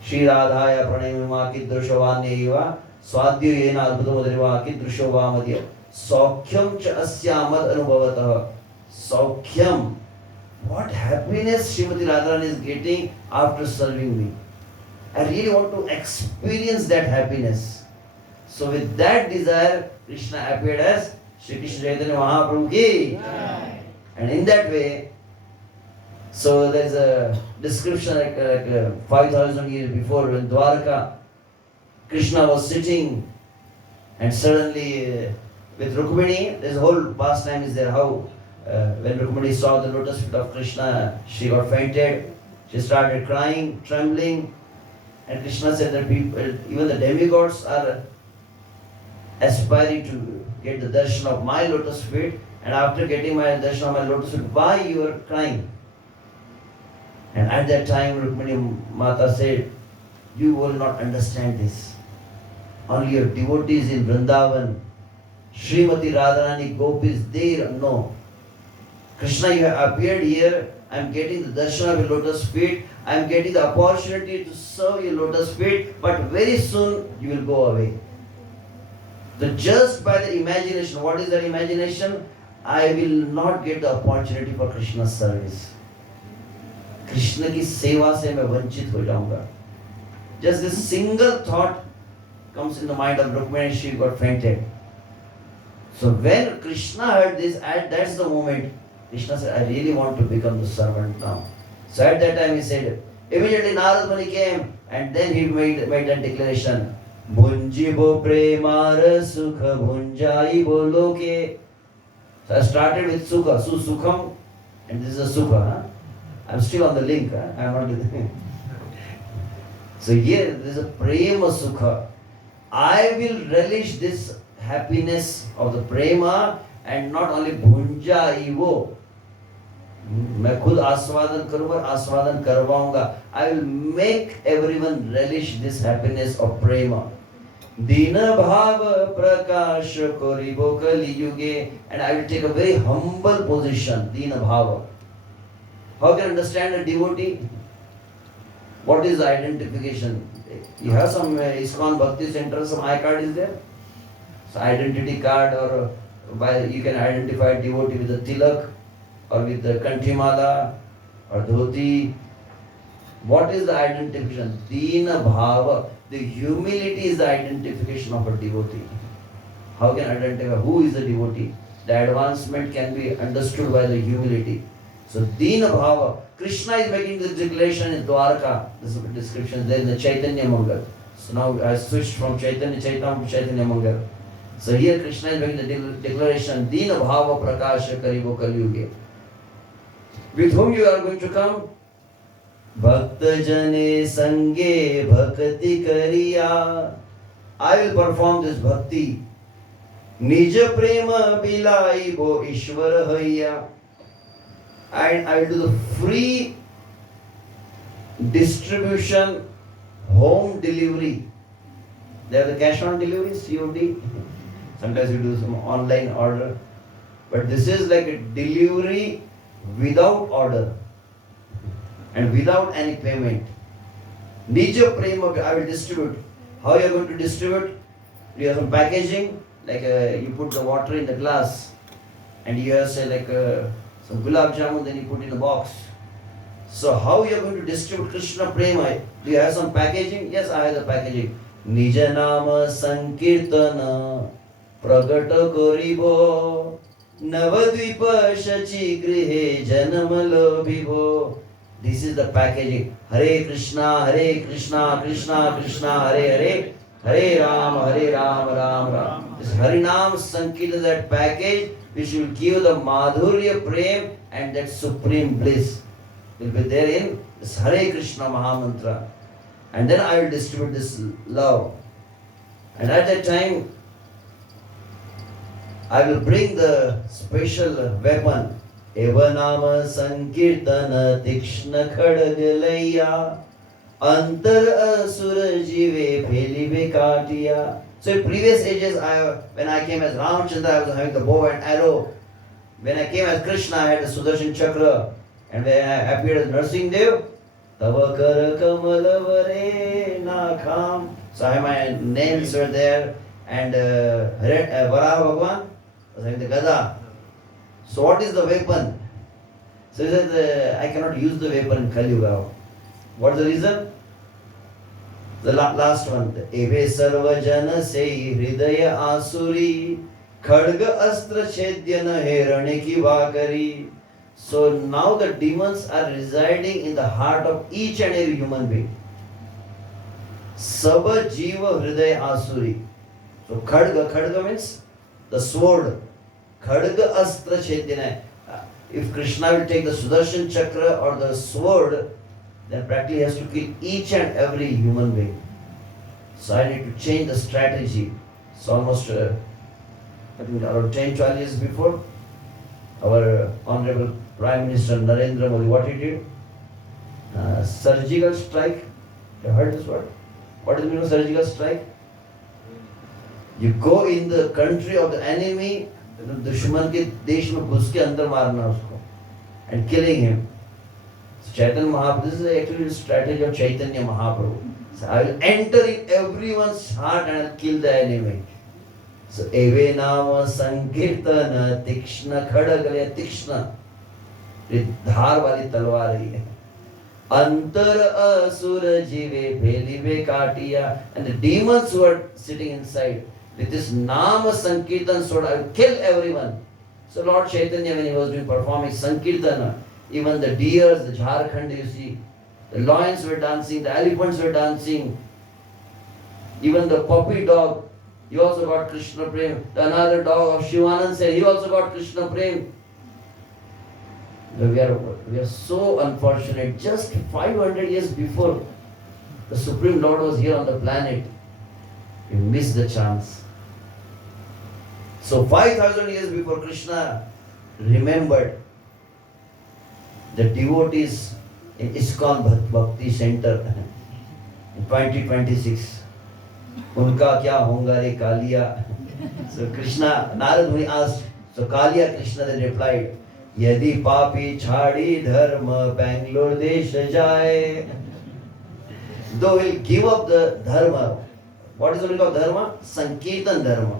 Shri Radhaya Pranayama Kidrushavaneya Swadhya Yena Adbhutamudriva Kidrushavamadiya Saukhyam Cha Asyamad Anubhavataha. Saukhyam. What happiness Srimati Radharani is getting after serving me. I really want to experience that happiness. So with that desire, Krishna appeared as Shri Krishna Chaitanya Mahaprabhu ki. And in that way, so there is a description like 5,000 years before when Dwarka, Krishna was sitting and suddenly with Rukmini, this whole pastime is there how when Rukmini saw the lotus feet of Krishna, she got fainted, she started crying, trembling, and Krishna said that people, even the demigods are aspiring to get the darshan of my lotus feet, and after getting my darshan of my lotus feet, why you are crying? And at that time Rukmini Mata said, you will not understand this. Only your devotees in Vrindavan, Srimati Radharani, Gopis, they know. Krishna, you have appeared here, I am getting the darshan of your lotus feet, I am getting the opportunity to serve your lotus feet, but very soon you will go away. So just by the imagination, what is that imagination? I will not get the opportunity for Krishna's service. Krishna की सेवा से मैं वंचित हो जाऊंगा. Just this single thought comes in the mind of Rukmini, she got fainted. So when Krishna heard this, that's the moment Krishna said, I really want to become the servant now. So at that time he said, immediately Narad Muni came and then he made that declaration. Bhunjibo premara sukha bhunjaibo loke. So I started with sukha, sukham, and this is a sukha. I'm still on the link. I'm not So here there is a prema sukha. I will relish this happiness of the prema and not only bhunja ivo. मैं खुद आस्वादन करूंगा, आस्वादन करवाऊंगा. I will make everyone relish this happiness of prema. दीन भाव प्रकाश करिबो कलि युगे, and I will take a very humble position. दीन भाव. How can you understand a devotee? What is the identification? You have some ISKCON Bhakti Center, some iCard is there. So identity card, or by you can identify devotee with the tilak or with the kanthimala or dhoti. What is the identification? Dina bhava. The humility is the identification of a devotee. How can I identify who is the devotee? The advancement can be understood by the humility. So Dina bhava. Krishna is making this declaration in Dwarka. This is the description there in the Chaitanya Mangal. So now I switched from Chaitanya Chaitam to Chaitanya Mangal. So here Krishna is making the declaration, Dina bhava prakasha karibo kalyuge. With whom you are going to come? Bhakta jane sange bhakti kariya. I will perform this bhakti. Nija prema bilai bo ishwar haiya. And I will do the free distribution, home delivery. They have the cash on delivery, COD. Sometimes you do some online order. But this is like a delivery without order and without any payment. Nija prema, I will distribute. How you are going to distribute? You have some packaging, like you put the water in the glass, and you have say like some gulab jamun, then you put in a box. So how you are going to distribute Krishna prema? Do you have some packaging? Yes, I have the packaging. Nija nama sankirtana pragata koribo navadvipa shachi grihe janamalo bhivo. This is the packaging. Hare Krishna, Krishna Krishna, Hare Hare, Hare Ram, Ram Ram. This Harinam Sankirtan, that package which will give the Madhurya Prem and that supreme bliss will be there in this Hare Krishna Mahamantra. And then I will distribute this love. And at that time, I will bring the special weapon. Evanama Sankirtana Tikshna Khadagalaya Antar Asura Jive Phelive Katiya. So in previous ages, when I came as Ramachandra, I was having the bow and arrow. When I came as Krishna, I had the Sudarshan Chakra. And when I appeared as Narsinghdev, Tavakara Kamalavare Nakham. So I had my nails were there. And Varaha Bhagwan was having the Gada. So what is the weapon? So he said, I cannot use the weapon in Kali Yuga. What is the reason? The last one. Eve sarva jana se hridaya asuri khadga astra chedyana herane ki vakari. So now the demons are residing in the heart of each and every human being. Sava jiva hridaya asuri. So khadga means the sword. Khadga astra chedyana. If Krishna will take the Sudarshan Chakra or the sword, then practically he has to kill each and every human being. So I need to change the strategy. So almost I think around 10-12 years before, our Honorable Prime Minister Narendra Modi, what he did? Surgical strike. You heard this word? What is the meaning of surgical strike? You go in the country of the enemy, दुश्मन के देश में घुस के अंदर मारना उसको and killing him. So Chaitanya Mahaprabhu, this is actually the strategy of Chaitanya Mahaprabhu. So I will enter in everyone's heart and I'll kill the enemy. So Eve Nama Sankirtana Tikshna Khadagalaya Tikshna. ये धार वाली तलवार ही है. Antar asura jive phelive katiya. And the demons who are sitting inside, with this Nama Sankirtan sword, I will kill everyone. So Lord Chaitanya, when he was doing performing Sankirtana, even the deers, the Jharkhand, you see, the lions were dancing, the elephants were dancing, even the puppy dog, he also got Krishna Prem. Another dog of Shivanand said, he also got Krishna Prem. We are so unfortunate. Just 500 years before, The Supreme Lord was here on the planet. You missed the chance. So 5,000 years before Krishna remembered the devotees in ISKCON Bhakti Center in 2026. Unka kya honga re Kaliya? So Krishna, Narad Muni asked, so Kaliya Krishna then replied, Yadi papi chhadi dharma Bangalore desh jaye. Though will give up the dharma. What is the meaning of dharma? Sankirtan dharma.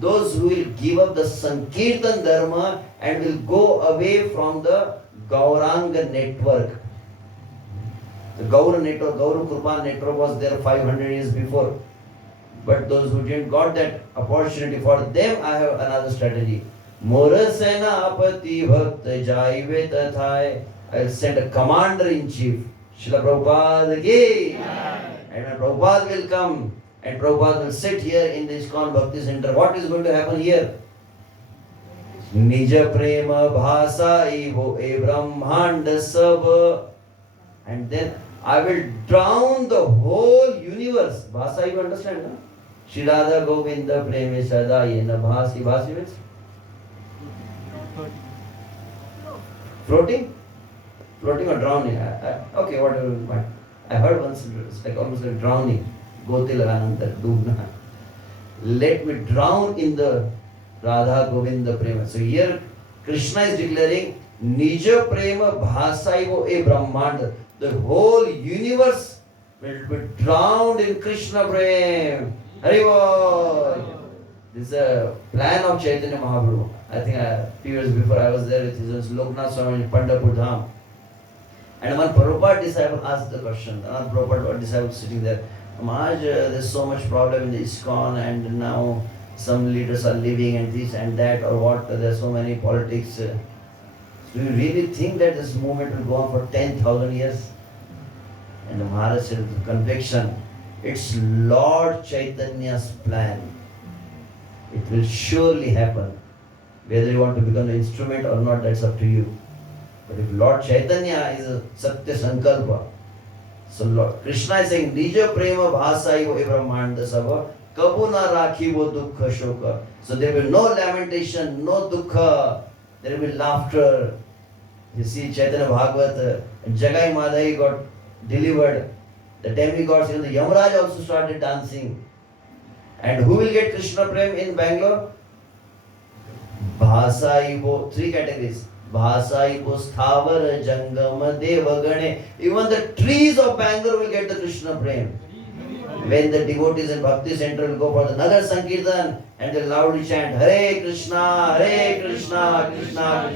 Those who will give up the Sankirtan dharma and will go away from the Gauranga network. The Gaura network, Gauru Krupa network was there 500 years before. But those who didn't got that opportunity, for them I have another strategy. Mora Senapati Bhakta Jaive Tathai. I will send a commander in chief. Srila Prabhupada ki. And when Prabhupada will come and Prabhupada will sit here in the ISKCON Bhakti Center, what is going to happen here? Nija prema bhasa ivo e brahmanda sab. And then I will drown the whole universe. Bhasa, you understand? No? Shri Radha Govinda preme sada yena bhasi. Bhasi means? Floating? Floating or drowning? Okay, whatever. I heard once, it's like almost like drowning. Goti lagananta, dubna. Let me drown in the Radha Govinda prema. So here Krishna is declaring Nija prema bhasaivo e brahmanda. The whole universe will be drowned in Krishna prema. Haribol. This is a plan of Chaitanya Mahaprabhu. I think a few years before I was there with his Loknath Swami in Pandharpur Dham. And one Prabhupada disciple asked the question. Another Prabhupada disciple sitting there. Maharaj, there's so much problem in the ISKCON and now some leaders are leaving and this and that or what. There's so many politics. Do you really think that this movement will go on for 10,000 years? And the Maharaj said with conviction, it's Lord Chaitanya's plan. It will surely happen. Whether you want to become the instrument or not, that's up to you. But if Lord Chaitanya is a Satya Sankalpa, so Lord Krishna is saying, Nija prema bhasaivo e brahmanda sabha, kabu na rakhivo dukkha shoka. So there will be no lamentation, no dukkha, there will be laughter. You see Chaitanya Bhagavat, Jagai Madhai got delivered. The demigods, even the Yamaraj also started dancing. And who will get Krishna Prem in Bangalore? Bhasaivo, three categories. Bhasaivo, Sthavar, Jangama, Devagane. Even the trees of Bangalore will get the Krishna Prem. When the devotees in Bhakti Center will go for the Nagar Sankirtan and they loudly chant Hare Krishna, Krishna Krishna,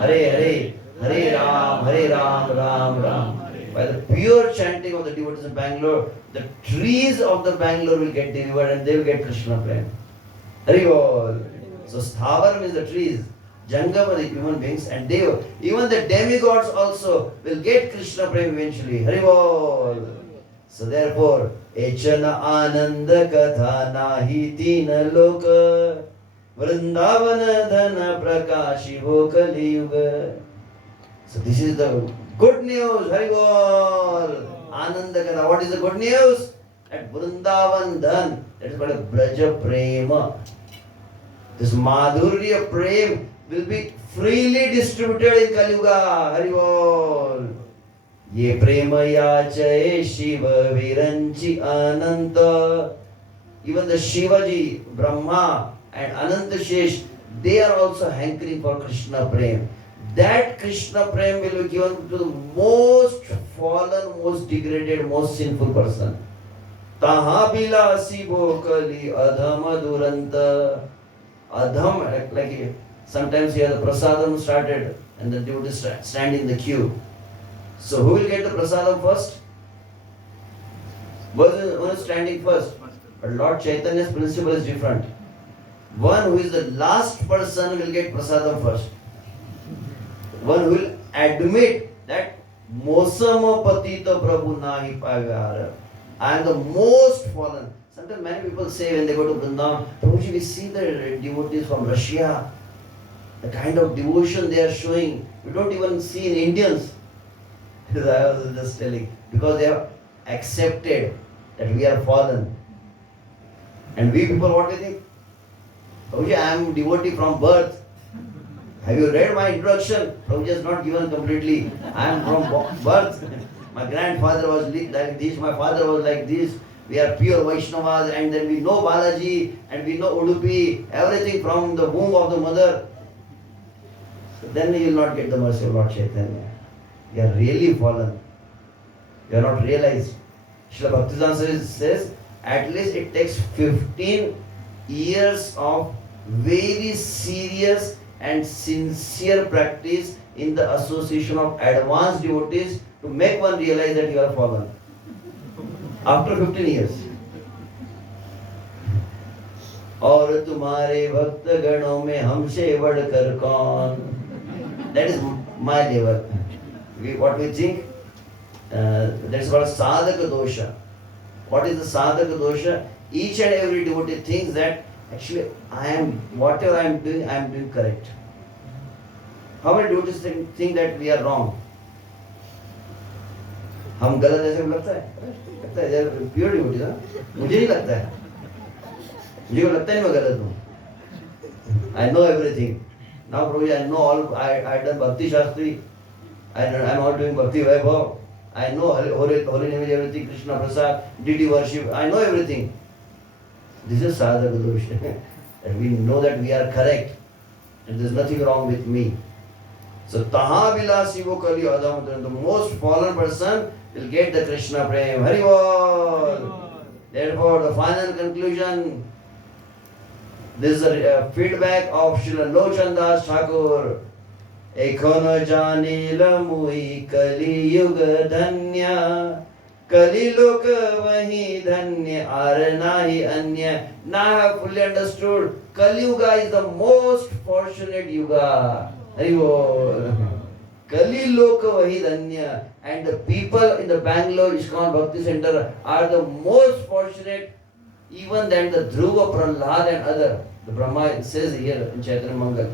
Hare Ram, Ram Ram. By the pure chanting of the devotees in Bangalore, the trees of the Bangalore will get delivered and they will get Krishna Prem. Haribol. So Sthavar means the trees, Jangama the human beings, and Deva. Even the demigods also will get Krishna Prem eventually. Haribol. So therefore, Echana Ananda Katha Nahi Tina Loka Vrindavana Dhana Prakashi Kali Yuga. So this is the good news. Haribol. Ananda Katha. What is the good news? At Vrindavan Dhan, that is called a Braja Prema. This Madhurya Prem will be freely distributed in Kali Yuga. Haribol. Ye prema yachaye Shiva Viranchi Ananta. Even the Shivaji, Brahma and Ananta Shesh, they are also hankering for Krishna Prem. That Krishna Prem will be given to the most fallen, most degraded, most sinful person. Taha bilasi bhokali adhama duranta. Adham, like sometimes here the prasadam started and the devotees stand in the queue. So who will get the prasadam first? One is standing first. But Lord Chaitanya's principle is different. One who is the last person will get prasadam first. One who will admit that Mosama Patita Prabhu Nahi Pagara. I am the most fallen. Sometimes many people say when they go to Vrindavan, Prabhuji, we see the devotees from Russia, the kind of devotion they are showing. We don't even see in Indians. I was just telling. Because they have accepted that we are fallen. And we people, what we think? Prabhuji, I am devotee from birth. Have you read my introduction? Prabhuji has not given completely. I am from birth. My grandfather was like this, my father was like this. We are pure Vaishnavas, and then we know Balaji, and we know Udupi, everything from the womb of the mother. So then you will not get the mercy of Lord Chaitanya. You are really fallen. You are not realized. Srila Bhaktisiddhanta says, at least it takes 15 years of very serious and sincere practice in the association of advanced devotees to make one realize that you are fallen. After 15 years. और तुम्हारे भक्त गणों में हमसे बढ़कर कौन? That is my level. What we think? That's called sadhaka dosha. What is the sadhaka dosha? Each and every devotee thinks that actually whatever I am doing correct. How many devotees think that we are wrong? हम गलत ऐसे लगता है pure devotee ना मुझे नहीं लगता है मुझे लगता नहीं मैं गलत हूँ I know everything now probably I know all I done Bhakti Shastri I'm all doing Bhakti Vaibhav I know holy name is everything Krishna Prasad deity worship I know everything this is sadhaka dosha and we know that we are correct and there is nothing wrong with me so taha vilasi wo kali adam the most fallen person will get the Krishna Prem. Hari Bol. Therefore, the final conclusion, this is a feedback of Srila Lochan Das Thakur. Ekhono janila mui kali yuga dhanya kali loka vahi dhanya ar nahi anya. Now I have fully understood. Kali Yuga is the most fortunate yuga. Hari Bol. Kali Loka Vahi Dhanya and the people in the Bangalore ISKCON Bhakti Center are the most fortunate even than the Dhruva, Prahlad and other. The Brahma says here in Chaitanya Mangal.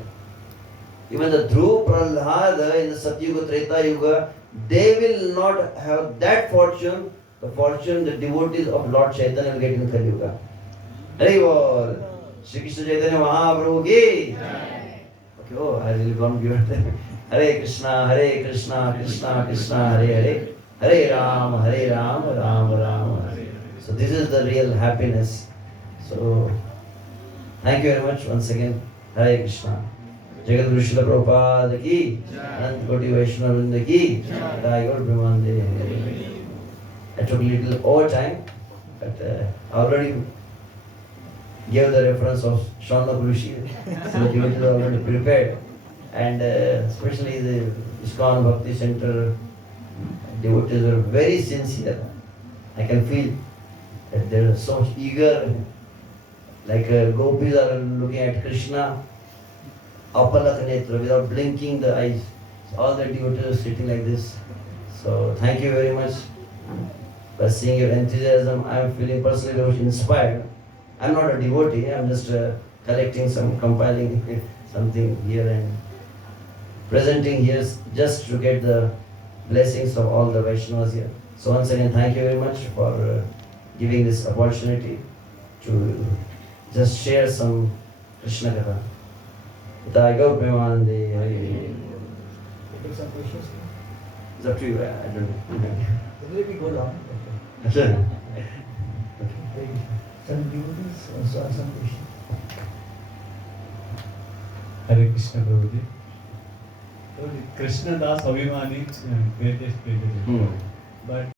Even the Dhruva, Prahlad in the Satyuga, Treta Yuga, they will not have that fortune, the fortune the devotees of Lord Chaitanya will get in Kali Yuga. Hari Bol. Shri Krishna Chaitanya Mahaprabhu ki. Okay, oh, I will go and give it them. Hare Krishna, Krishna Krishna, Hare Ram, Ram Ram, Hare. So this is the real happiness. So thank you very much once again. Hare Krishna. Jagat Guru Srila Prabhupada ki, Anant Koti Vaishnava Vrinda ki, Jai Gaur Brahmande. I took a little over time, but I already gave the reference of Shanda Gurushi, so the devotees are already prepared. And especially the ISKCON Bhakti Center devotees are very sincere. I can feel that they are so much eager, like gopis are looking at Krishna, apalak netra, without blinking the eyes. So all the devotees are sitting like this. So thank you very much for seeing your enthusiasm. I am feeling personally very much inspired. I am not a devotee, I am just compiling something here and presenting here just to get the blessings of all the Vaishnavas here. So once again, thank you very much for giving this opportunity to just share some Krishna Katha. Jai Gaur Premanande. Take some questions. It's up to you, I don't know. Let me go down. Sure. Some devotees also have some questions. Hare Krishna Prabhuji. Krishna Das Abhimani greatest creator. But